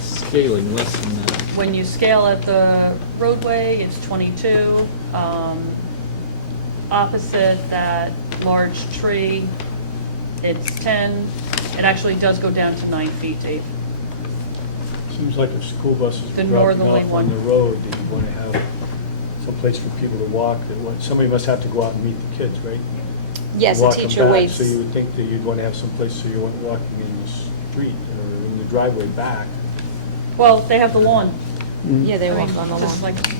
Scaling less than that. When you scale at the roadway, it's 22. Opposite that large tree, it's 10. It actually does go down to 9 feet, Dave. Seems like if school buses The are dropping northerly off one. on the road, that you want to have some place for people to walk, somebody must have to go out and meet the kids, right? Yes, a Walk them teacher back, waits. So you would think that you'd want to have some place so you weren't walking in the street or in the driveway back. Well, they have the lawn. Yeah, they I walk mean, on the just lawn. like,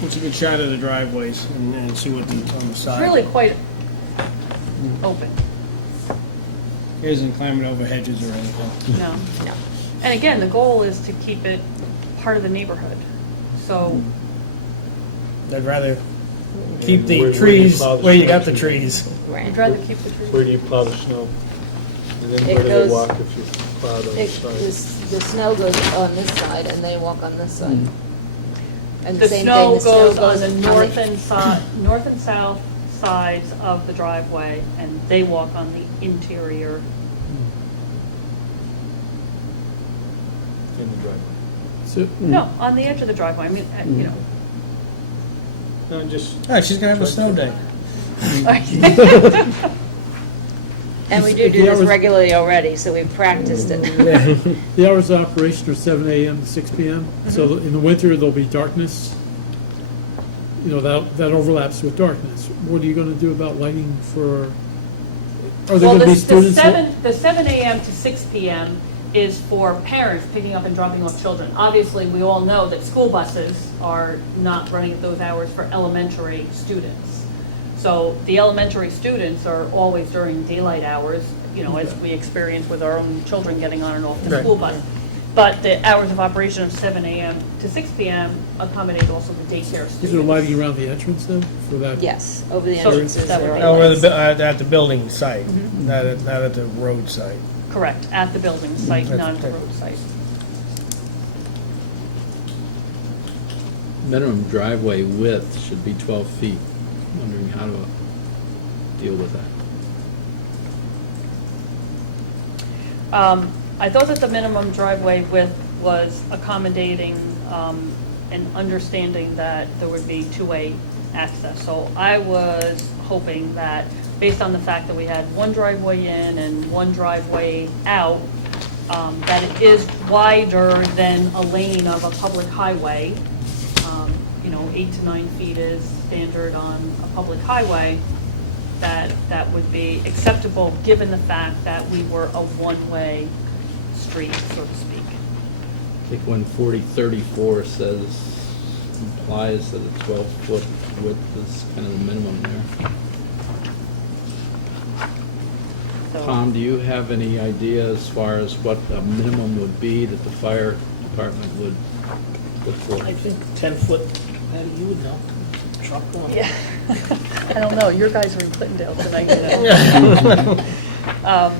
Once you get shot of the driveways and see what's on the it's side. really quite open. It isn't climbing over hedges or anything. No. No. And again, the goal is to keep it part of the neighborhood. So, I'd rather keep And the where do you trees plow the where you snow got the to? trees. Right. I'd rather keep the trees. Where do you plow the snow? And then It where do they goes- walk if you plow the It, side? the snow goes on this side and they walk on this side. And The same snow thing, goes on the north and south sides of the driveway, and they walk on the interior. In the driveway. So, No, on the edge of the driveway, I mean, you know. No, just. Ah, she's gonna have a snow day. And we do The this hours- regularly already, so we've practiced it. the hours of operation are 7 a.m. to 6 p.m. So in the winter, there'll be darkness. You know, that overlaps with darkness. What are you going to do about lighting for, are there Well, going to be the students? 7 a.m. to 6 p.m. is for parents picking up and dropping off children. Obviously, we all know that school buses are not running at those hours for elementary students. So the elementary students are always during daylight hours, you know, as we experience with our own children getting on and off the Right. school bus. But the hours of operation of 7 a.m. to 6 p.m. accommodate also the daycare students. Is there lighting around the entrance then for that? Yes, over the So entrances that would there be- are Oh, lights. at the building site, not at the road site. Correct, at the building site, not at the road site. Minimum driveway width should be 12 feet. Wondering how to deal with that. I thought that the minimum driveway width was accommodating and understanding that there would be two-way access. So I was hoping that, based on the fact that we had one driveway in and one driveway out, that it is wider than a lane of a public highway. 8 to 9 feet is standard on a public highway. That would be acceptable, given the fact that we were a one-way street, so to speak. think when 4034 says, implies that a 12-foot width is kind of the minimum there. So- Tom, do you have any idea as far as what a minimum would be that the fire department would look for? I think 10-foot, Patty, you would know. Truck one. Yeah. I don't know, your guys are in Clintondale tonight. You know.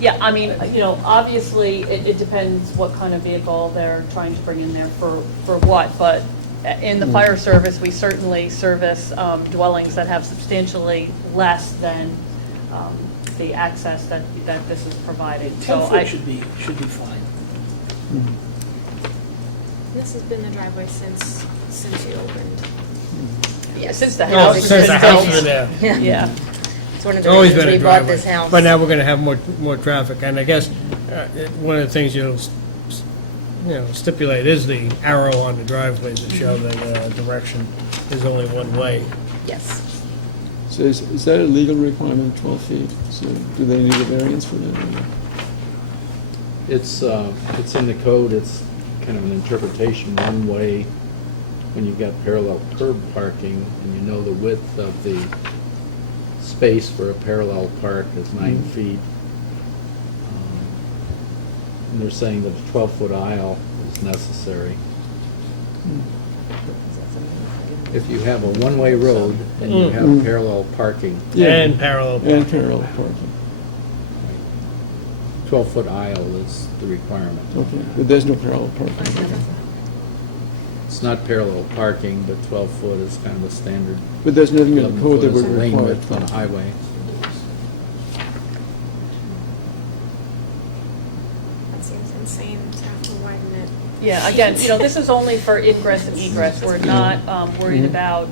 Yeah, I mean, you know, obviously, it depends what kind of vehicle they're trying to bring in there for what, but in the fire service, we certainly service dwellings that have substantially less than the access that this is provided. So 10-foot should be fine. This has been the driveway since you opened. Yeah, since the Oh, house has since the been house built. was there. Yeah. It's one of It's the always reasons been a we bought driveway. this house. But now we're gonna have more traffic, and I guess, one of the things you'll, stipulate is the arrow on the driveway to show that, direction is only one way. Yes. So is that a legal requirement, 12 feet? So do they need a variance for that? It's in the code, it's kind of an interpretation one way when you've got parallel curb parking and you know the width of the space for a parallel park is 9 feet. And they're saying that a 12-foot aisle is necessary. If you have a one-way road and you have parallel parking, And parallel And parking. parallel parking. 12-foot aisle is the requirement. Okay, but there's no parallel parking. It's not parallel parking, but 12-foot is kind of a standard. But there's nothing in the 11 code foot that is would lane require width on a 12. highway. That seems insane to have to widen it. Yeah, again, you know, this is only for ingress and egress. We're not worried about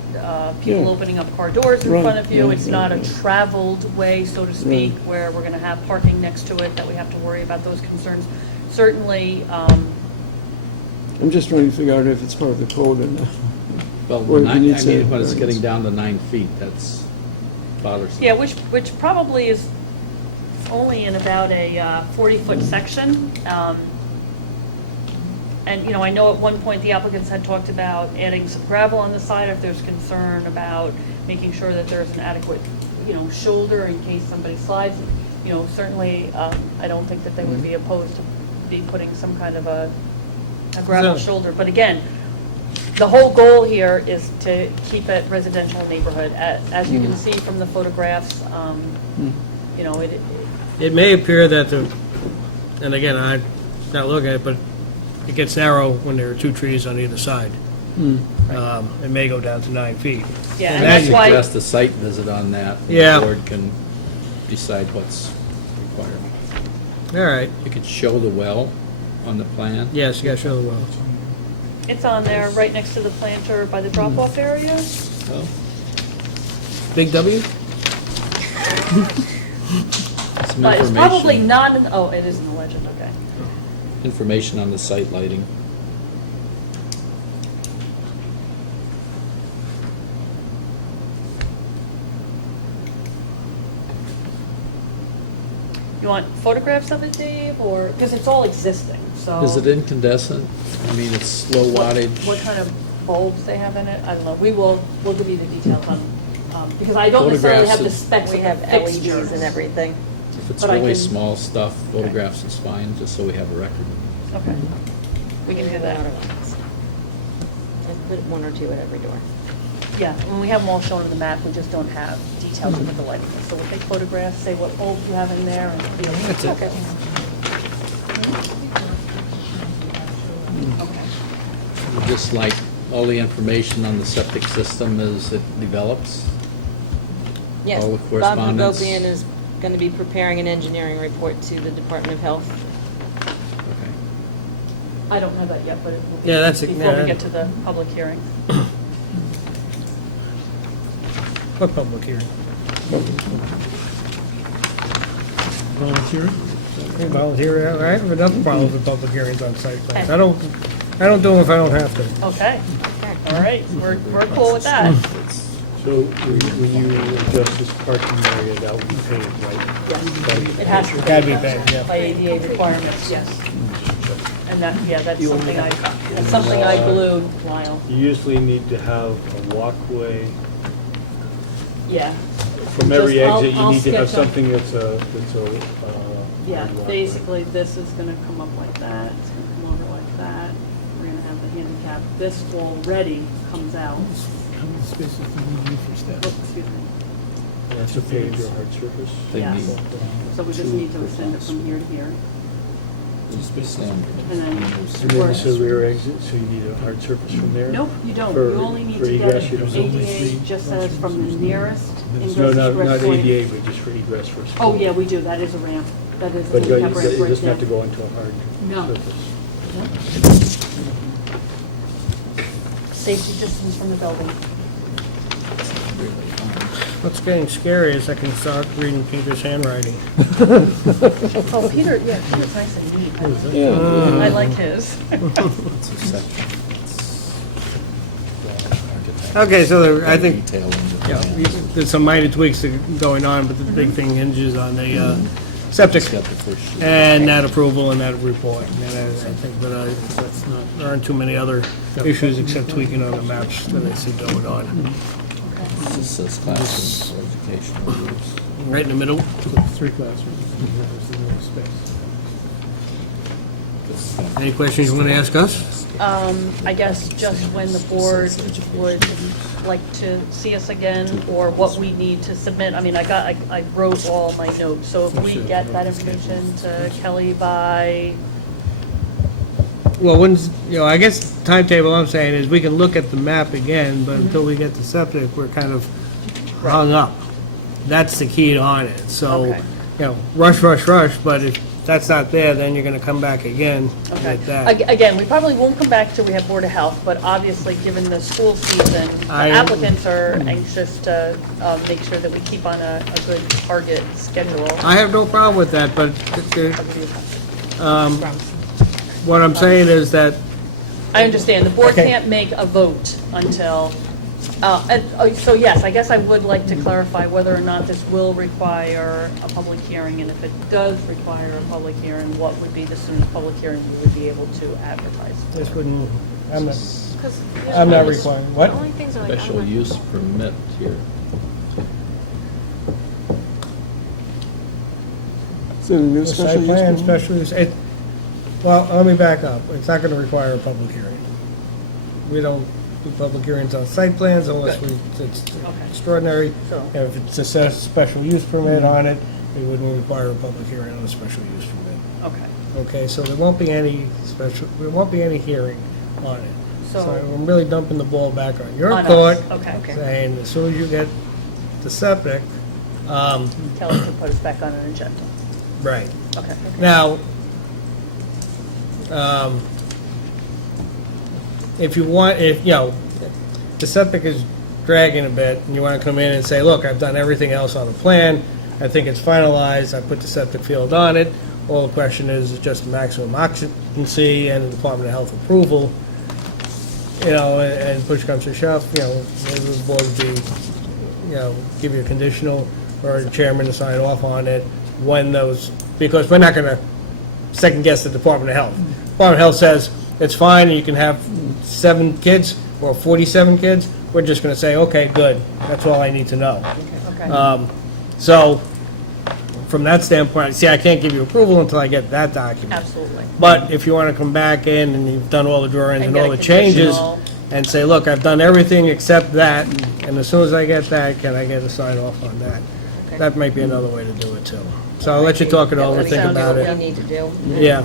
people Yeah. opening up car doors in Right, front of you. right, It's right, not a right. traveled way, so to speak, Right. where we're going to have parking next to it, that we have to worry about those concerns. Certainly, I'm just trying to figure out if it's part of the code or not. Well, Or if you need I to mean, when it's variance. getting down to 9 feet, that's bothersome. yeah, which probably is only in about a 40-foot section. And, you know, I know at one point the applicants had talked about adding some gravel on the side if there's concern about making sure that there's an adequate, you know, shoulder in case somebody slides. You know, certainly, I don't think that they would be opposed to be putting some kind of a gravel No. shoulder. But again, the whole goal here is to keep it residential neighborhood. As you can see from the photographs, you know, It may appear that and again, I'm not looking at it, but it gets narrow when there are two trees on either side. It may go down to 9 feet. yeah, And and that's that- why. Suggest a site visit on that. and Yeah. The board can decide what's required. All right, You could show the well on the plan. yes, you gotta show the well. It's on there, right next to the planter by the drop-off area. Oh, Big W? some But it's probably information- not, it is in the legend, okay. Information on the site lighting. You want photographs of it, Dave, or, because it's all existing, so. Is it incandescent? I mean, it's low what- wattage. What kind of bulbs they have in it, I don't know. We'll give you the details on, because I don't necessarily have the Photographs specs We of the have fixtures. LEDs and everything. If it's but I really can- small stuff, photographs is fine, just so we have a record. Okay, we can do that. I put one or two at every door. Yeah, when we have them all shown on the map, we just don't have details of what the lighting is. So we'll take photographs, say what bulbs you have in there, and, you know. That's it. Okay. We'd just like all the information on the septic system as it develops. Yes, All the Bob correspondence. Hagopian is going to be preparing an engineering report to the Department of Health. Okay. I don't have that yet, but it will be Yeah, that's it, before we yeah. get to the public hearing. What public hearing? Volunteering? Volunteer, all right, we've nothing problems with public hearings on site plans. I don't do them if I don't have to. Okay, all right, we're cool with that. So when you adjust this parking area, that will be paid, right? It has to be. Gotta be paid, yeah. By ADA requirements, yes. And that, yeah, that's You owe me something that I, copy. that's something I glued, Lyle. You usually need to have a walkway. Yeah. From every Just- I'll- exit, you I'll need to have sketch up. something that's a Yeah, walkway. basically, this is gonna come up like that, it's gonna come over like that. We're gonna have the handicap. This already comes out. How many spaces do we need for Oh, staff? excuse me. That's a paved or hard surface. They Yes. need So we just need to extend it from here to here. standard. And then, And then it's a rear exit, so you need a hard surface from there? nope, you don't. For- You only need for to egress, get you don't- ADA, just says from the nearest No, ingress not egress point. ADA, but just for egress first. Oh, yeah, we do. That is a ramp. That is a But handicap ramp it right doesn't have to there. go into a hard No. surface. Safety distance from the building. What's getting scary is I can start reading Peter's handwriting. Oh, Peter, yeah, Peter's nice and neat. I like his. It's a section. It's Okay, so I think, detail in the yeah, plan. there's some minor tweaks going on, but the big thing hinges on the septic It's got the first sheet. and that approval and that report. And I think that that's not, there aren't too many other issues except tweaking on the maps that I see going on. This says classrooms, educational groups. Right in the middle. Three classrooms. There's the middle space. Any questions you want to ask us? I guess just when the board would like to see us again, or what we need to submit. I mean, I wrote all my notes, so if we get that information to Kelly by, Well, I guess timetable I'm saying is we can look at the map again, but until we get the septic, we're kind of hung up. That's the key on it. So, Okay. rush, but if that's not there, then you're gonna come back again okay. with that. Again, we probably won't come back till we have Board of Health, but obviously, given the school season, the I- applicants are anxious to make sure that we keep on a good target schedule. I have no problem with that, but what I'm saying is that I understand, the board Okay. can't make a vote until, so yes, I guess I would like to clarify whether or not this will require a public hearing, and if it does require a public hearing, what would be the soonest public hearing we would be able to advertise? this wouldn't, I'm not, 'Cause I'm not the requiring, what? only things are like, Special I'm like- use permit here. So the new The special site use plan, permit? special use, well, let me back up. It's not gonna require a public hearing. We don't do public hearings on site plans unless it's extraordinary. So- And if it's a special use permit on it, it wouldn't require a public hearing on a special use permit. Okay, Okay, so there won't be any hearing on it. So so, I'm really dumping the ball back on your on court, us, okay. saying as soon as you get the septic, Kelly can put us back on an agenda. right. Okay. Now, if the septic is dragging a bit, and you want to come in and say, look, I've done everything else on the plan, I think it's finalized, I put the septic field on it, all the question is just maximum occupancy and the Department of Health approval, and push comes to shove, maybe the board would be, give you a conditional, or the chairman to sign off on it, when those, because we're not gonna second guess the Department of Health. Department of Health says, it's fine, and you can have 7 kids, or 47 kids, we're just gonna say, okay, good, that's all I need to know. Okay. So, from that standpoint, see, I can't give you approval until I get that document. Absolutely. But if you wanna come back in and you've done all the drawings And and get all a the changes, conditional- and say, look, I've done everything except that, and as soon as I get that, can I get a sign off on that? Okay. That might be another way to do it too. So I'll let you talk it That over, would think be about what it. we need to do. Yeah.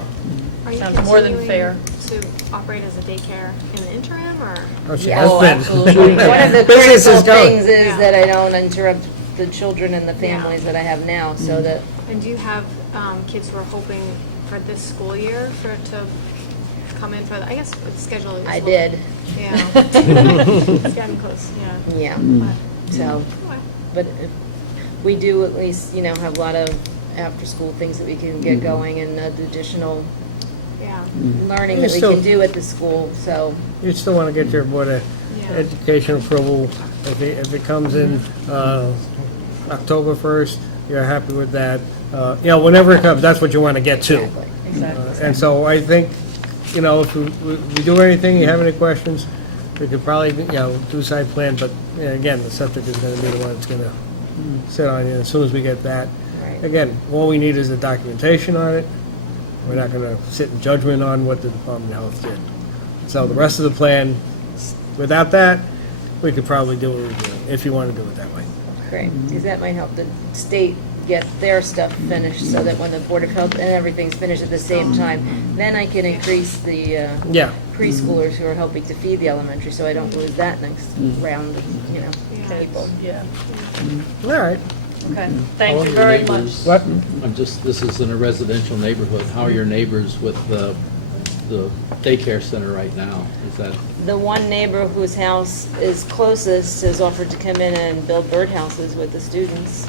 Are you Sounds more than continuing fair. to operate as a daycare in the interim, or? Oh, she Yeah, has oh, been. absolutely. One of the Business critical is going. things is Yeah. that I don't interrupt the children and the families that I have now, so that, And do you have kids who are hoping for this school year to come in for, I guess the schedule is. I did, Yeah. It's getting close, yeah. yeah, But, so. okay. But we do at least, have a lot of after-school things that we can get going and additional Yeah, learning You that we still- can do at the school, so. You still want to get your Board of yeah. Education approval. If it comes in October 1st, you're happy with that. Whenever it comes, that's what you want to get to. Exactly. Exactly. And so I think you know, if we do anything, you have any questions, we could probably, you know, do site plan, but, you know, again, the septic is gonna be the one that's gonna sit on you as soon as we get that. Right. Again, all we need is the documentation on it. We're not gonna sit in judgment on what the Department of Health did. So the rest of the plan, without that, we could probably do what we're doing, if you wanna do it that way. Great, because that might help the state get their stuff finished, so that when the Board of Health and everything's finished at the same time, then I can increase the Yeah. preschoolers who are helping to feed the elementary, so I don't lose that next round of, you know, people. Yeah, All right. okay. How Thank are you your very neighbors? much. What? This is in a residential neighborhood. How are your neighbors with the daycare center right now? Is that, The one neighbor whose house is closest has offered to come in and build birdhouses with the students.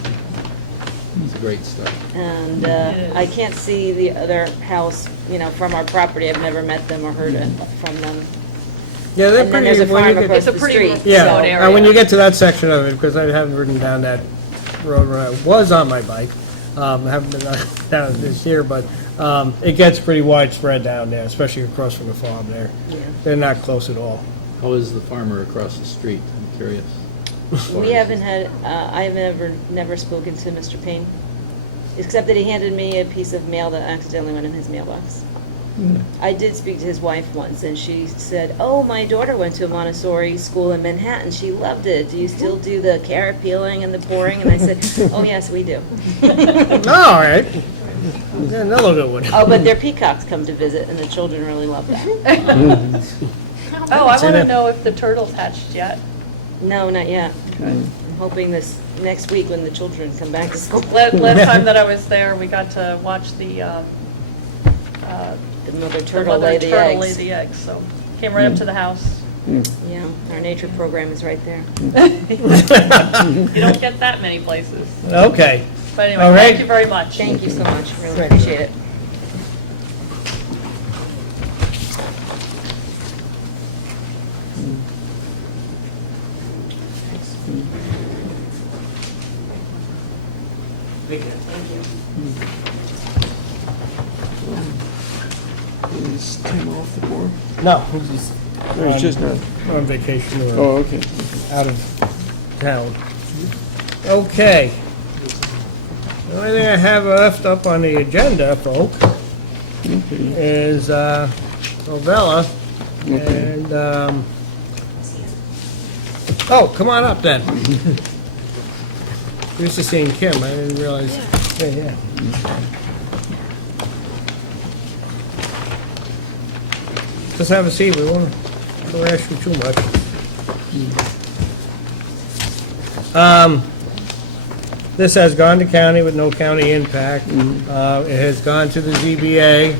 it's a great start. And It is. I can't see the other house, you know, from our property. I've never met them or heard it from them. Yeah, they're And then pretty, there's a when you farm get- across It's a the pretty street. remote Yeah, area. when you get to that section of it, because I haven't ridden down that road when I was on my bike, I haven't been down it this year, but it gets pretty widespread down there, especially across from the farm there. Yeah. They're not close at all. How is the farmer across the street? I'm curious. as far We as- haven't had, I've never spoken to Mr. Payne, except that he handed me a piece of mail that accidentally went in his mailbox. I did speak to his wife once, and she said, "Oh, my daughter went to a Montessori school in Manhattan. She loved it. Do you still do the carrot peeling and the pouring?" And I said, "Oh, yes, we do." All right. Yeah, another good one. Oh, but their peacocks come to visit, and the children really love that. Oh, I See want to that? know if the turtle's hatched yet. No, not yet. I'm hoping this next week when the children come back to school. Last time that I was there, we got to watch the The mother the turtle mother lay the turtle lay eggs. the eggs, so came right up to the house. Yeah, our nature program is right there. You don't get that many places. Okay. But anyway, All right. thank you very much. Thank you so much, really appreciate it. Is Tim off the board? No, he's just No, he's just not. on vacation or Oh, okay. out of town. Okay. The only thing I have left up on the agenda, folk, is Novella. And, oh, come on up then. Used to seeing Kim, I didn't realize. Yeah. Just have a seat, we won't harass you too much. This has gone to county with no county impact. It has gone to the ZBA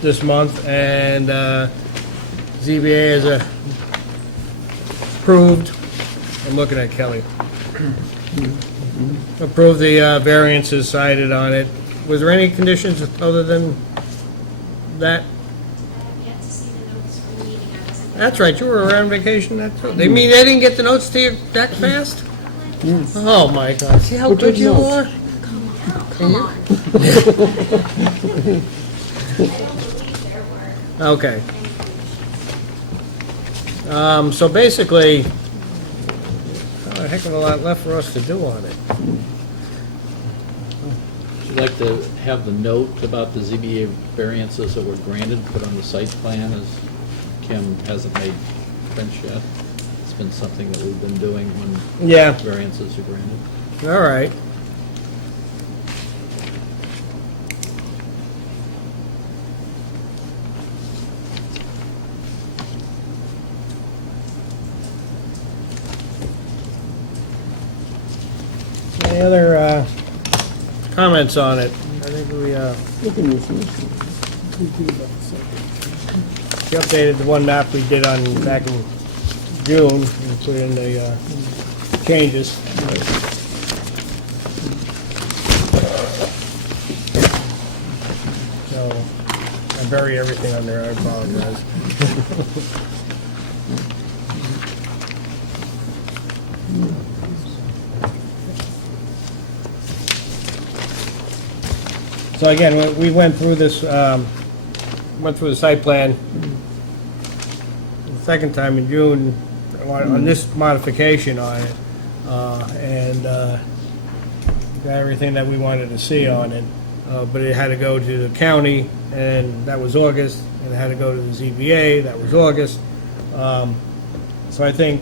this month, and ZBA has approved, I'm looking at Kelly, approved the variances cited on it. Was there any conditions other than that? Yet to see the notes from the meeting. I wasn't there. That's right, you were around vacation that too. They mean they didn't get the notes to you that fast? Oh, my God, see how What good took you notes? are? Come on. I don't believe there were. Okay. So basically, not a heck of a lot left for us to do on it. Would you like to have the note about the ZBA variances that were granted put on the site plan, as Kim hasn't made prints yet? It's been something that we've been doing when Yeah, variances are granted. all right. Any other comments on it? I think we Looking with this. we updated the one map we did on back in June, and put in the changes. So, I bury everything on there, I apologize. So again, we went through this went through the site plan the second time in June on this modification on it, and got everything that we wanted to see on it, but it had to go to the county, and that was August, and it had to go to the ZBA, that was August. So I think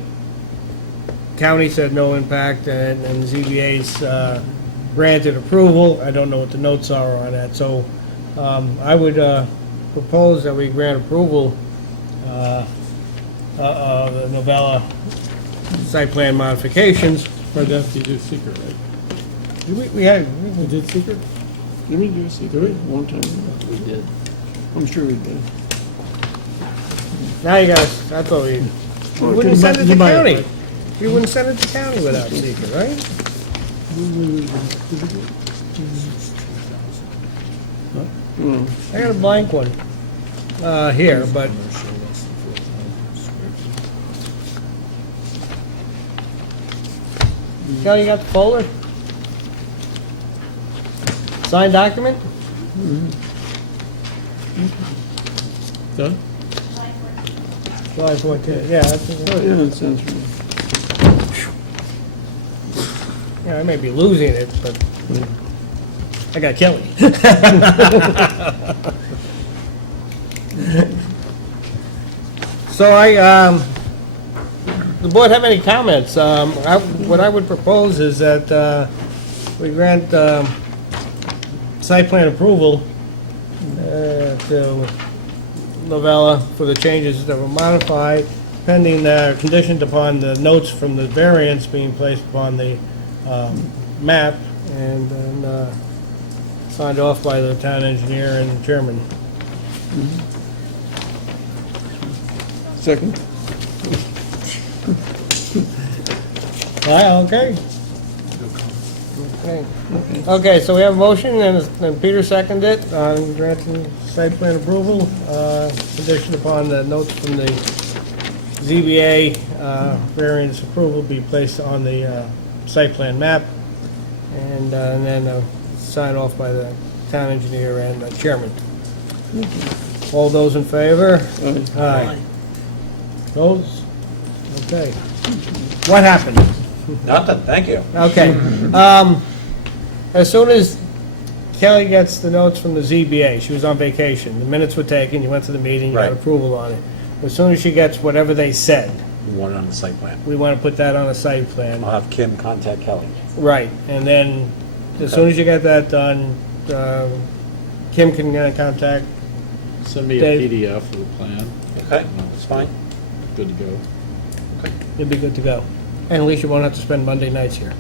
county said no impact, and the ZBA's granted approval. I don't know what the notes are on that, so I would propose that we grant approval of the novella site plan modifications. Right after you do secret, right? We had, We did secret? Did we do a secret a long time ago? We did. I'm sure we did. now you guys, that's all we Well, wouldn't send it to you might- county. We wouldn't send it to county without secret, right? Hmm. I got a blank one here, but Kelly, you got the folder? Signed document? Done? July 14th, yeah, that's, Oh, yeah, that sounds right. yeah, I may be losing it, but I got Kelly. So the board have any comments? What I would propose is that we grant site plan approval to Novella for the changes that were modified, pending conditioned upon the notes from the variance being placed upon the map, and then signed off by the town engineer and chairman. Second? Okay. Okay, so we have a motion, and Peter seconded it, on granting site plan approval, conditioned upon the notes from the ZBA variance approval be placed on the site plan map, and then signed off by the town engineer and the chairman. All those in favor? Aye. Those? Okay. What happened? Nothing, thank you. Okay. As soon as Kelly gets the notes from the ZBA, she was on vacation, the minutes were taken, you went to the meeting, you got Right. approval on it. As soon as she gets whatever they said, You want it on the site plan. we want to put that on a site plan. I'll have Kim contact Kelly. Right, and then, as soon as you get that done, Kim can contact, Send me a Dave. PDF of the plan. Okay, that's fine. Good to go. you'll be good to go. And at least you won't have to spend Monday nights here.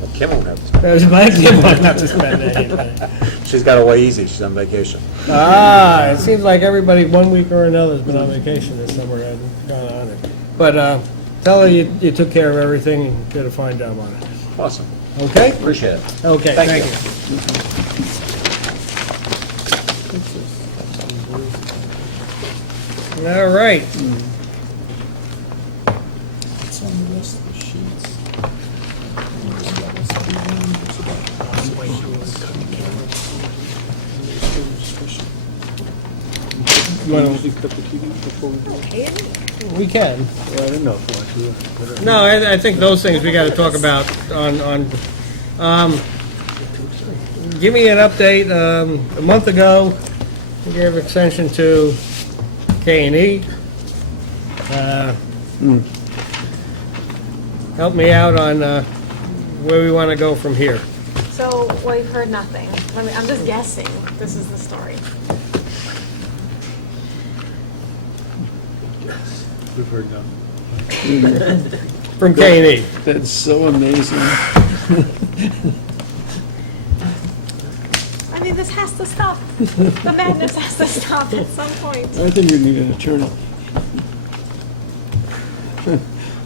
Well, Kim won't have to spend. There's my Kim won't have to spend any time. She's got it way easy, she's on vacation. It seems like everybody, one week or another, has been on vacation this summer and gone on it. But tell her you took care of everything and did a fine job on it. Awesome, Okay? appreciate it. Okay, Thank thank you. you. All right. It's on the rest of the sheets. You wanna- Usually cut the TV before we do it. We can. Well, I didn't know if you wanted to. No, I think those things we gotta talk about give me an update. A month ago, we gave extension to K&E. Help me out on where we wanna go from here. So, we've heard nothing. I'm just guessing this is the story. We've heard nothing. From K&E. That's so amazing. I mean, this has to stop. The madness has to stop at some point. I think you need an attorney.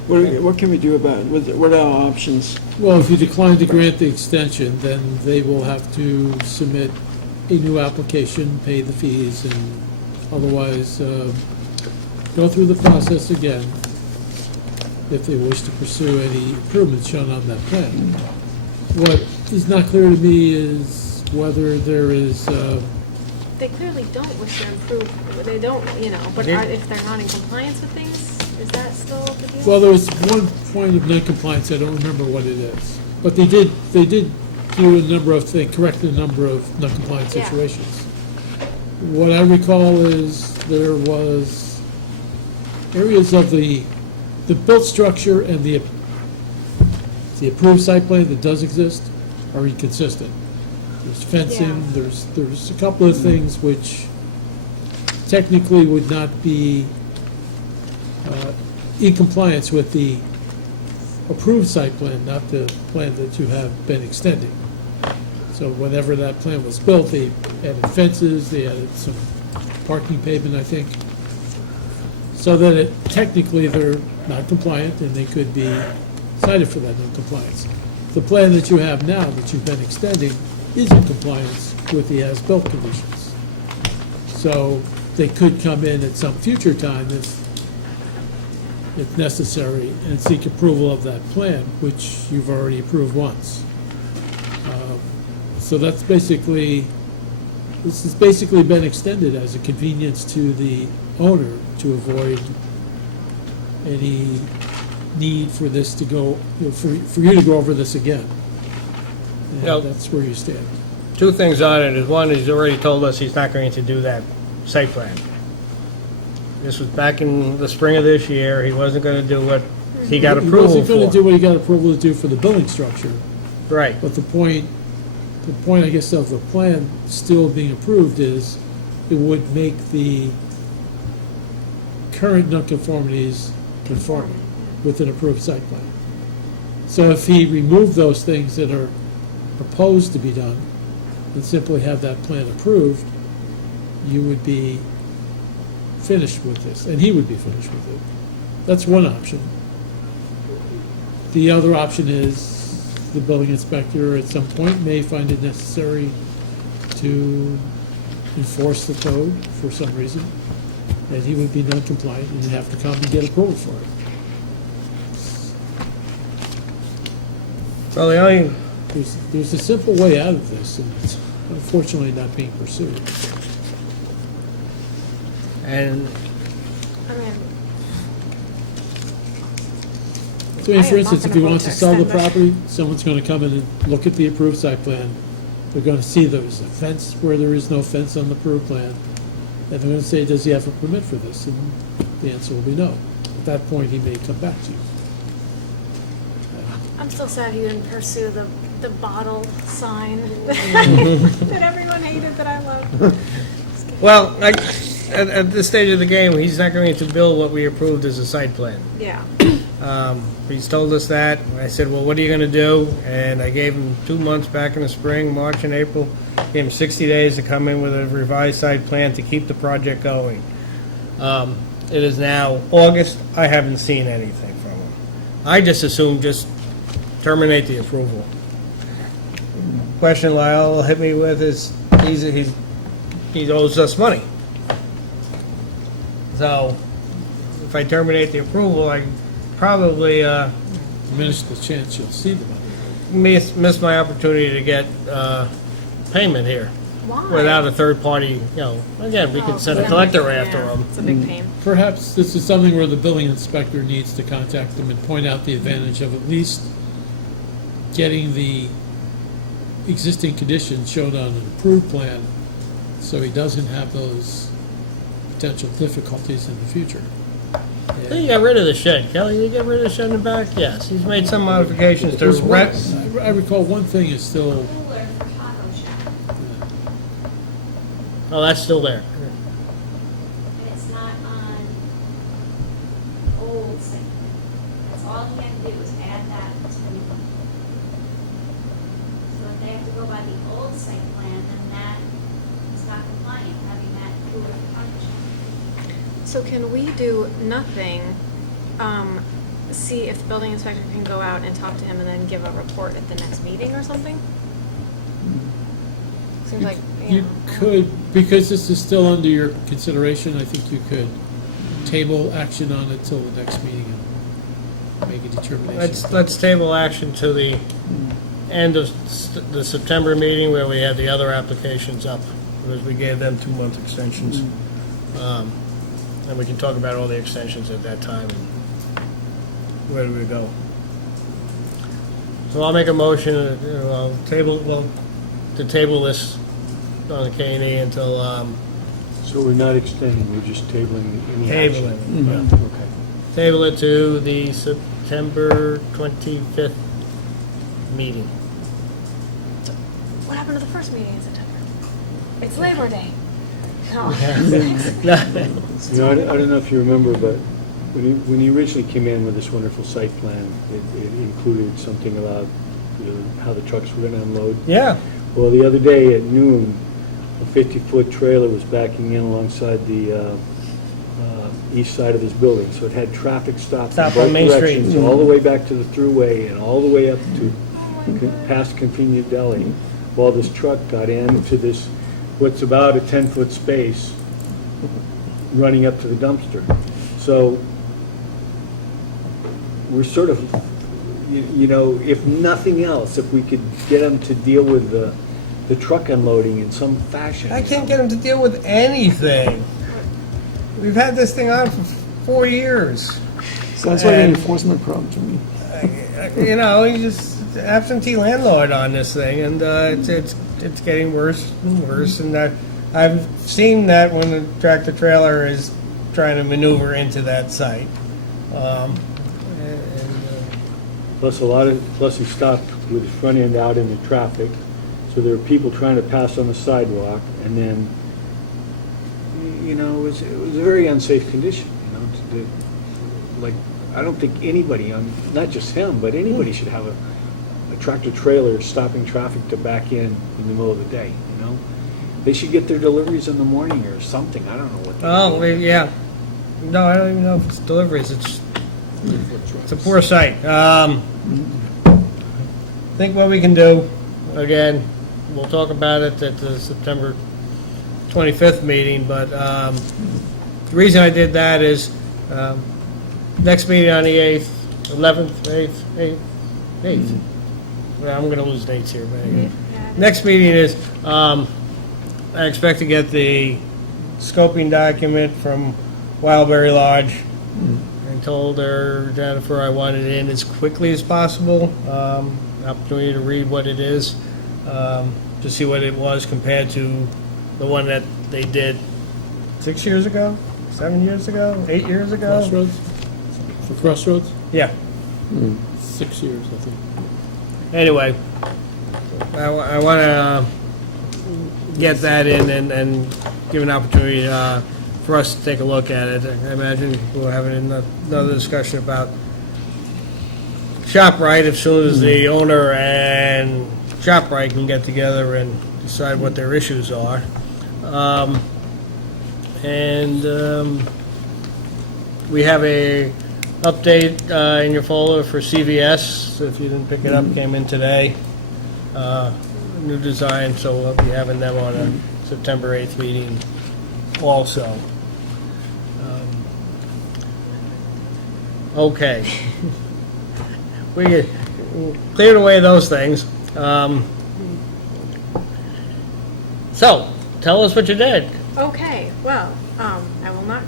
What can we do about it? What are our options? Well, if you decline to grant the extension, then they will have to submit a new application, pay the fees, and otherwise go through the process again if they wish to pursue any improvements shown on that plan. What is not clear to me is whether there is they clearly don't wish to improve, they don't, you know, but if they're not in compliance with things, is that still the deal? Well, there was one point of non-compliance, I don't remember what it is. But they did do a number of things, correct a number of non-compliant Yeah. situations. What I recall is there was areas of the built structure and the approved site plan that does exist are inconsistent. There's fencing, Yeah. there's a couple of things which technically would not be in compliance with the approved site plan, not the plan that you have been extending. So whenever that plan was built, they added fences, they added some parking pavement, I think, so that technically they're not compliant and they could be cited for that non-compliance. The plan that you have now, that you've been extending, is in compliance with the as-built conditions. So they could come in at some future time if necessary and seek approval of that plan, which you've already approved once. So that's basically, this has basically been extended as a convenience to the owner to avoid any need for this to go, for you to go over this again. No. And that's where you stand. Two things on it, is one, he's already told us he's not going to do that site plan. This was back in the spring of this year, he wasn't gonna do what he got approval He wasn't gonna do for. what he got approval to do for the building structure, Right, but the point, I guess, of the plan still being approved is it would make the current nonconformities conforming with an approved site plan. So if he removed those things that are proposed to be done and simply have that plan approved, you would be finished with this, and he would be finished with it. That's one option. The other option is the building inspector at some point may find it necessary to enforce the code for some reason, and he would be non-compliant and have to come and get approval for it. well, the only, There's a simple way out of this, and it's unfortunately not being pursued. and I mean, So, I for am instance, not if he gonna wants vote to to sell the extend it. property, someone's gonna come in and look at the approved site plan. They're gonna see there's a fence where there is no fence on the approved plan. And they're gonna say, does he have a permit for this? And the answer will be no. At that point, he may come back to you. I'm still sad he didn't pursue the bottle sign that everyone hated that I loved. well, at this stage of the game, he's not going to build what we approved as a site plan. Yeah. He's told us that. I said, well, what are you gonna do? And I gave him 2 months back in the spring, March and April. Gave him 60 days to come in with a revised site plan to keep the project going. It is now August. I haven't seen anything from him. I just assume just terminate the approval. Question Lyle will hit me with is, he owes us money. So, if I terminate the approval, I probably Diminish the chance you'll see the money. miss my opportunity to get payment here Why? without a third party, again, we could send a collector after them. It's a big pain. Perhaps this is something where the building inspector needs to contact them and point out the advantage of at least getting the existing conditions shown on an approved plan, so he doesn't have those potential difficulties in the future. He got rid of the shed. Kelly, did you get rid of the shed in the back? Yes, he's made some modifications to There's one- rent. I recall one thing is still, Cooler for taco shack, Oh, that's still there. and it's not on old site. That's all he had to do was add that to the new one. So if they have to go by the old site plan, then that is not compliant, having that cooler for taco shack. So can we do nothing, see if the building inspector can go out and talk to him and then give a report at the next meeting or something? Seems like, you could, because this is still under your consideration, I think you could table action on it till the next meeting and make a determination. Let's table action to the end of the September meeting where we have the other applications up. because we gave them 2-month extensions. And we can talk about all the extensions at that time, and where do we go? So I'll make a motion, to table this on the K&E until, So we're not extending, we're just tabling any action? tabling. Yeah, okay. Table it to the September 25th meeting. What happened to the first meeting in September? It's Labor Day. No. You know, I don't know if you remember, but when he originally came in with this wonderful site plan, it included something about, how the trucks were gonna unload. Yeah. Well, the other day at noon, a 50-foot trailer was backing in alongside the east side of his building, so it had traffic stopped in Stop both on Main Street. directions, all the way back to the thruway and all the way up to past Convenient Deli, while this truck got into this, what's about a 10-foot space, running up to the dumpster. So we're sort of, if nothing else, if we could get them to deal with the truck unloading in some fashion. I can't get him to deal with anything. We've had this thing on for 4 years. Sounds like an And- enforcement problem to me. He's just absentee landlord on this thing, and it's getting worse and worse. And I've seen that when the tractor trailer is trying to maneuver into that site. Plus he stopped with his front end out in the traffic, so there were people trying to pass on the sidewalk, and then, it was a very unsafe condition, I don't think anybody, not just him, but anybody should have a tractor trailer stopping traffic to back in the middle of the day, They should get their deliveries in the morning or something, I don't know what. Oh, yeah. No, I don't even know if it's deliveries. It's a poor site. Think what we can do. Again, we'll talk about it at the September 25th meeting, but the reason I did that is next meeting on the 8th, 11th, 8th. Well, I'm going to lose dates here, but anyway. Next meeting is, I expect to get the scoping document from Wildberry Lodge. I told her, Jennifer, I wanted it in as quickly as possible. Opportunity to read what it is, to see what it was compared to the one that they did 6 years ago, 7 years ago, 8 years ago. Crossroads? For Crossroads? Yeah. 6 years, I think. Anyway, I want to get that in and give an opportunity for us to take a look at it. I imagine we'll have another discussion about ShopRite as soon as the owner and ShopRite can get together and decide what their issues are. We have a update in your folder for CVS. If you didn't pick it up, came in today. New design, so we'll be having them on a September 8th meeting also. Okay. We cleared away those things. So, tell us what you did. Okay, well, I will not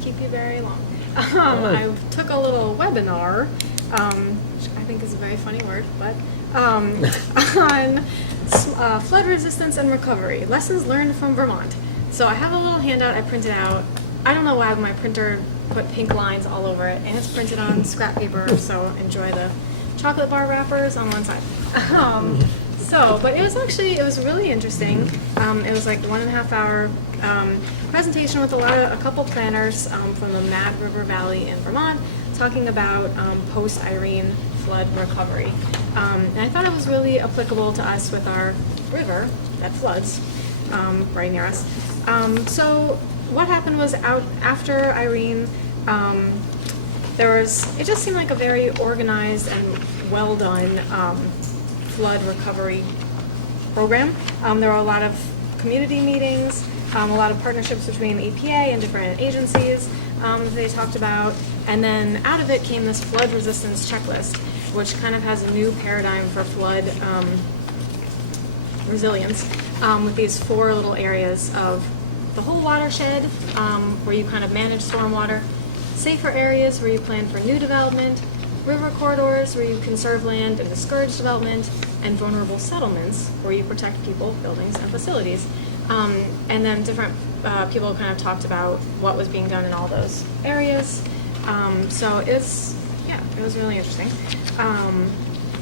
keep you very long. I took a little webinar, which I think is a very funny word, but on flood resistance and recovery, lessons learned from Vermont. So I have a little handout I printed out. I don't know why my printer put pink lines all over it, and it's printed on scrap paper, so enjoy the chocolate bar wrappers on one side. But it was really interesting. It was like 1.5 hour presentation with a couple planners from the Mad River Valley in Vermont, talking about post-Irene flood recovery. And I thought it was really applicable to us with our river that floods right near us. So what happened was after Irene, it just seemed like a very organized and well done flood recovery program. There were a lot of community meetings, a lot of partnerships between EPA and different agencies that they talked about, and then out of it came this flood resistance checklist, which kind of has a new paradigm for flood resilience. with these 4 little areas of the whole watershed, where you kind of manage stormwater, safer areas where you plan for new development, river corridors where you conserve land and discourage development, and vulnerable settlements where you protect people, buildings, and facilities. And then different people kind of talked about what was being done in all those areas. So it was really interesting.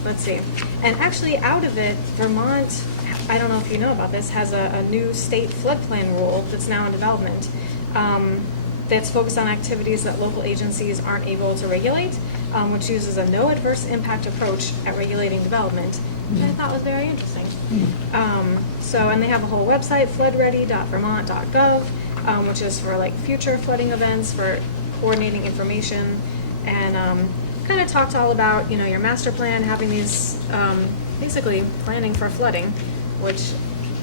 Let's see. And actually, out of it, Vermont, I don't know if you know about this, has a new state floodplain rule that's now in development. That's focused on activities that local agencies aren't able to regulate, which uses a no adverse impact approach at regulating development, which I thought was very interesting. And they have a whole website, floodready.vermont.gov, which is for like future flooding events, for coordinating information, and kind of talked all about, your master plan, having these, basically planning for flooding, which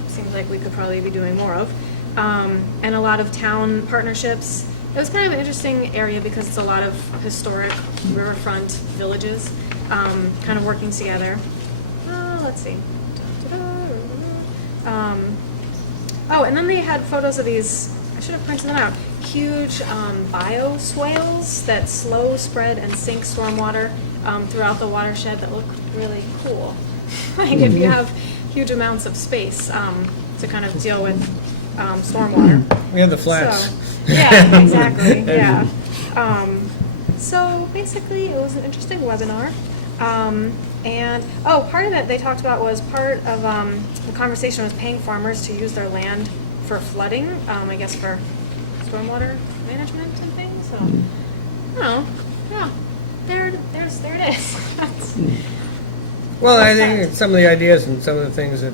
seems like we could probably be doing more of, and a lot of town partnerships. It was kind of an interesting area because it's a lot of historic riverfront villages kind of working together. Let's see. And then they had photos of these, I should have printed them out, huge bioswales that slow, spread, and sink stormwater throughout the watershed that look really cool. Like if you have huge amounts of space to kind of deal with stormwater. We have the flats. So, yeah, exactly, yeah. So basically, it was an interesting webinar. Part of it they talked about was part of the conversation was paying farmers to use their land for flooding, I guess for stormwater management and things. So, I don't know. Yeah, there it is. Well, I think some of the ideas and some of the things that,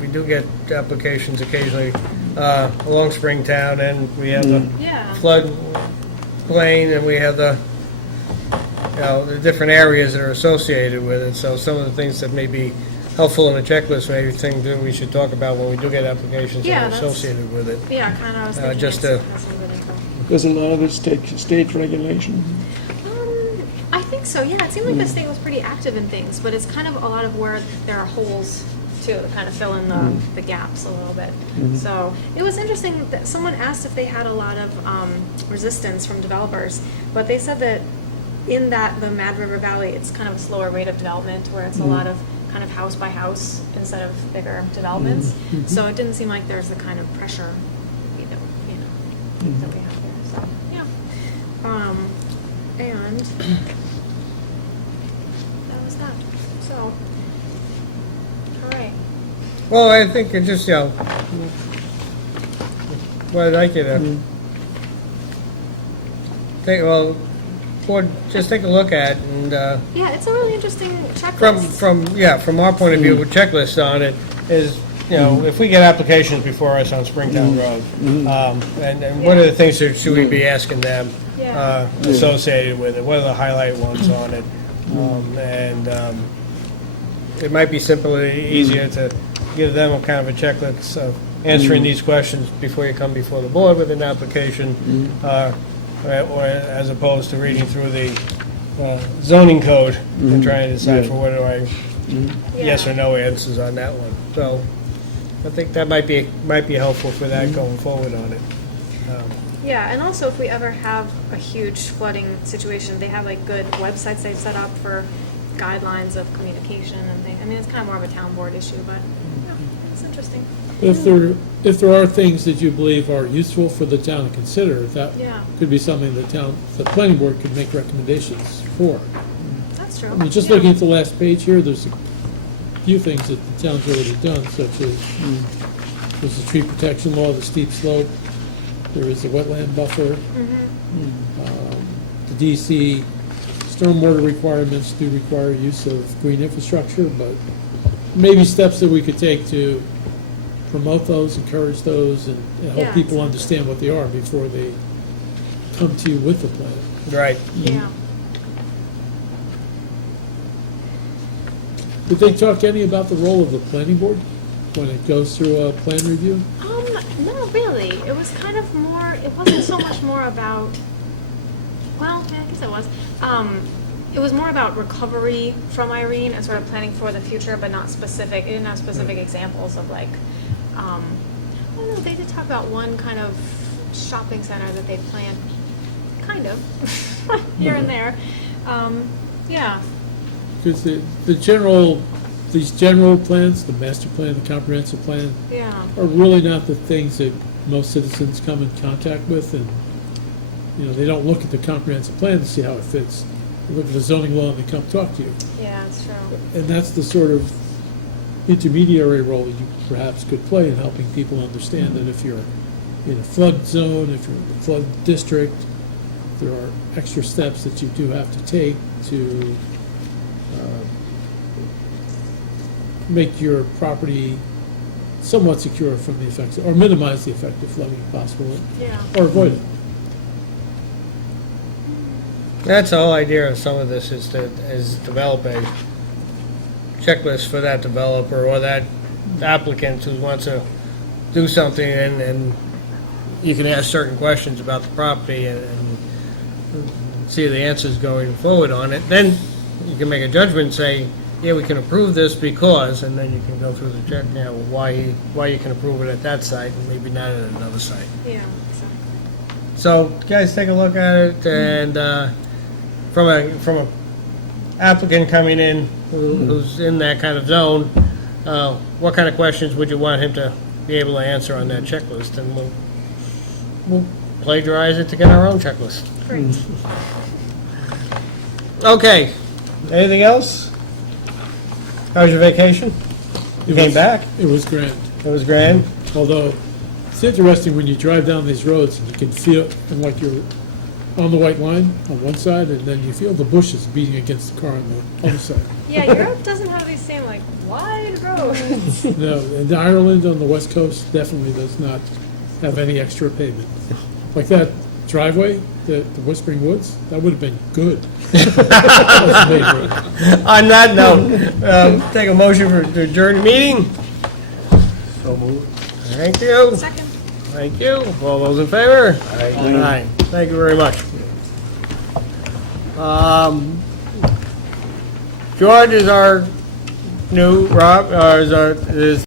we do get applications occasionally along Springtown, and we have the flood plain, and we have the different areas that are associated with it. So some of the things that may be helpful in the checklist, maybe things that we should talk about when we do get applications that are associated with it. Yeah, kind of. I was thinking just that's some good info. Does a lot of this take state regulation? I think so, yeah. It seemed like the state was pretty active in things, but it's kind of a lot of where there are holes, too, to kind of fill in the gaps a little bit. So it was interesting that someone asked if they had a lot of resistance from developers, but they said that in the Mad River Valley, it's kind of a slower rate of development, where it's a lot of kind of house by house instead of bigger developments. So it didn't seem like there's the kind of pressure, that we have here. So, yeah. And that was that. So, all right. Well, I think it just, what I'd like you to just take a look at, and Yeah, it's a really interesting checklist. from our point of view, with checklist on it is, if we get applications before us on Springtown Road, and what are the things that should we be asking them associated with it? What are the highlight ones on it? It might be easier to give them a kind of a checklist of answering these questions before you come before the board with an application, or as opposed to reading through the zoning code and trying to decide for what do I yes or no answers on that one. So I think that might be helpful for that going forward on it. Yeah, and also if we ever have a huge flooding situation, they have like good websites they've set up for guidelines of communication and things. I mean, it's kind of more of a town board issue, but yeah, it's interesting. If there are things that you believe are useful for the town to consider, that could be something the planning board could make recommendations for. That's true. I mean, just looking at the last page here, there's a few things that the town's already done, such as there's the tree protection law, the steep slope, there is the wetland buffer, the DC stormwater requirements do require use of green infrastructure, but maybe steps that we could take to promote those, encourage those, and help people understand what they are before they come to you with the plan. Right. Yeah. Did they talk any about the role of the planning board when it goes through a plan review? No, really. It was kind of more, it wasn't so much more about, well, I guess it was. it was more about recovery from Irene and sort of planning for the future, but not specific. It didn't have specific examples of like, I don't know, they did talk about one kind of shopping center that they planned, kind of, here and there. Yeah, Because the general, these general plans, the master plan, the comprehensive plan, yeah. are really not the things that most citizens come in contact with, and, you know, they don't look at the comprehensive plan to see how it fits. They look at the zoning law and they come talk to you. Yeah, it's true. And that's the sort of intermediary role that you perhaps could play in helping people understand that if you're in a flood zone, if you're in a flood district, there are extra steps that you do have to take to make your property somewhat secure from the effects, or minimize the effect of flooding if possible, Yeah. or avoid it. That's the whole idea of some of this, is to develop a checklist for that developer or that applicant who wants to do something, and you can ask certain questions about the property and see the answers going forward on it. Then you can make a judgment and say, yeah, we can approve this because, and then you can go through the check, you know, why you can approve it at that site and maybe not at another site. Yeah, exactly. So, guys, take a look at it, and from a applicant coming in who's in that kind of zone, what kind of questions would you want him to be able to answer on that checklist? And we'll plagiarize it to get our own checklist. Great. Okay. Anything else? How was your vacation? You came back? It was grand. It was grand. Although, it's interesting when you drive down these roads and you can feel like you're on the white line on one side, and then you feel the bushes beating against the car on the other side. Yeah, Europe doesn't have these same like wide roads. No, and Ireland on the west coast definitely does not have any extra pavement. Like that driveway, the Whispering Woods, that would have been good. That was made road. On that note, take a motion to adjourn the meeting. So moved. Thank you. Second. Thank you. All those in favor? Aye. Thank you very much. George is our new, Rob, is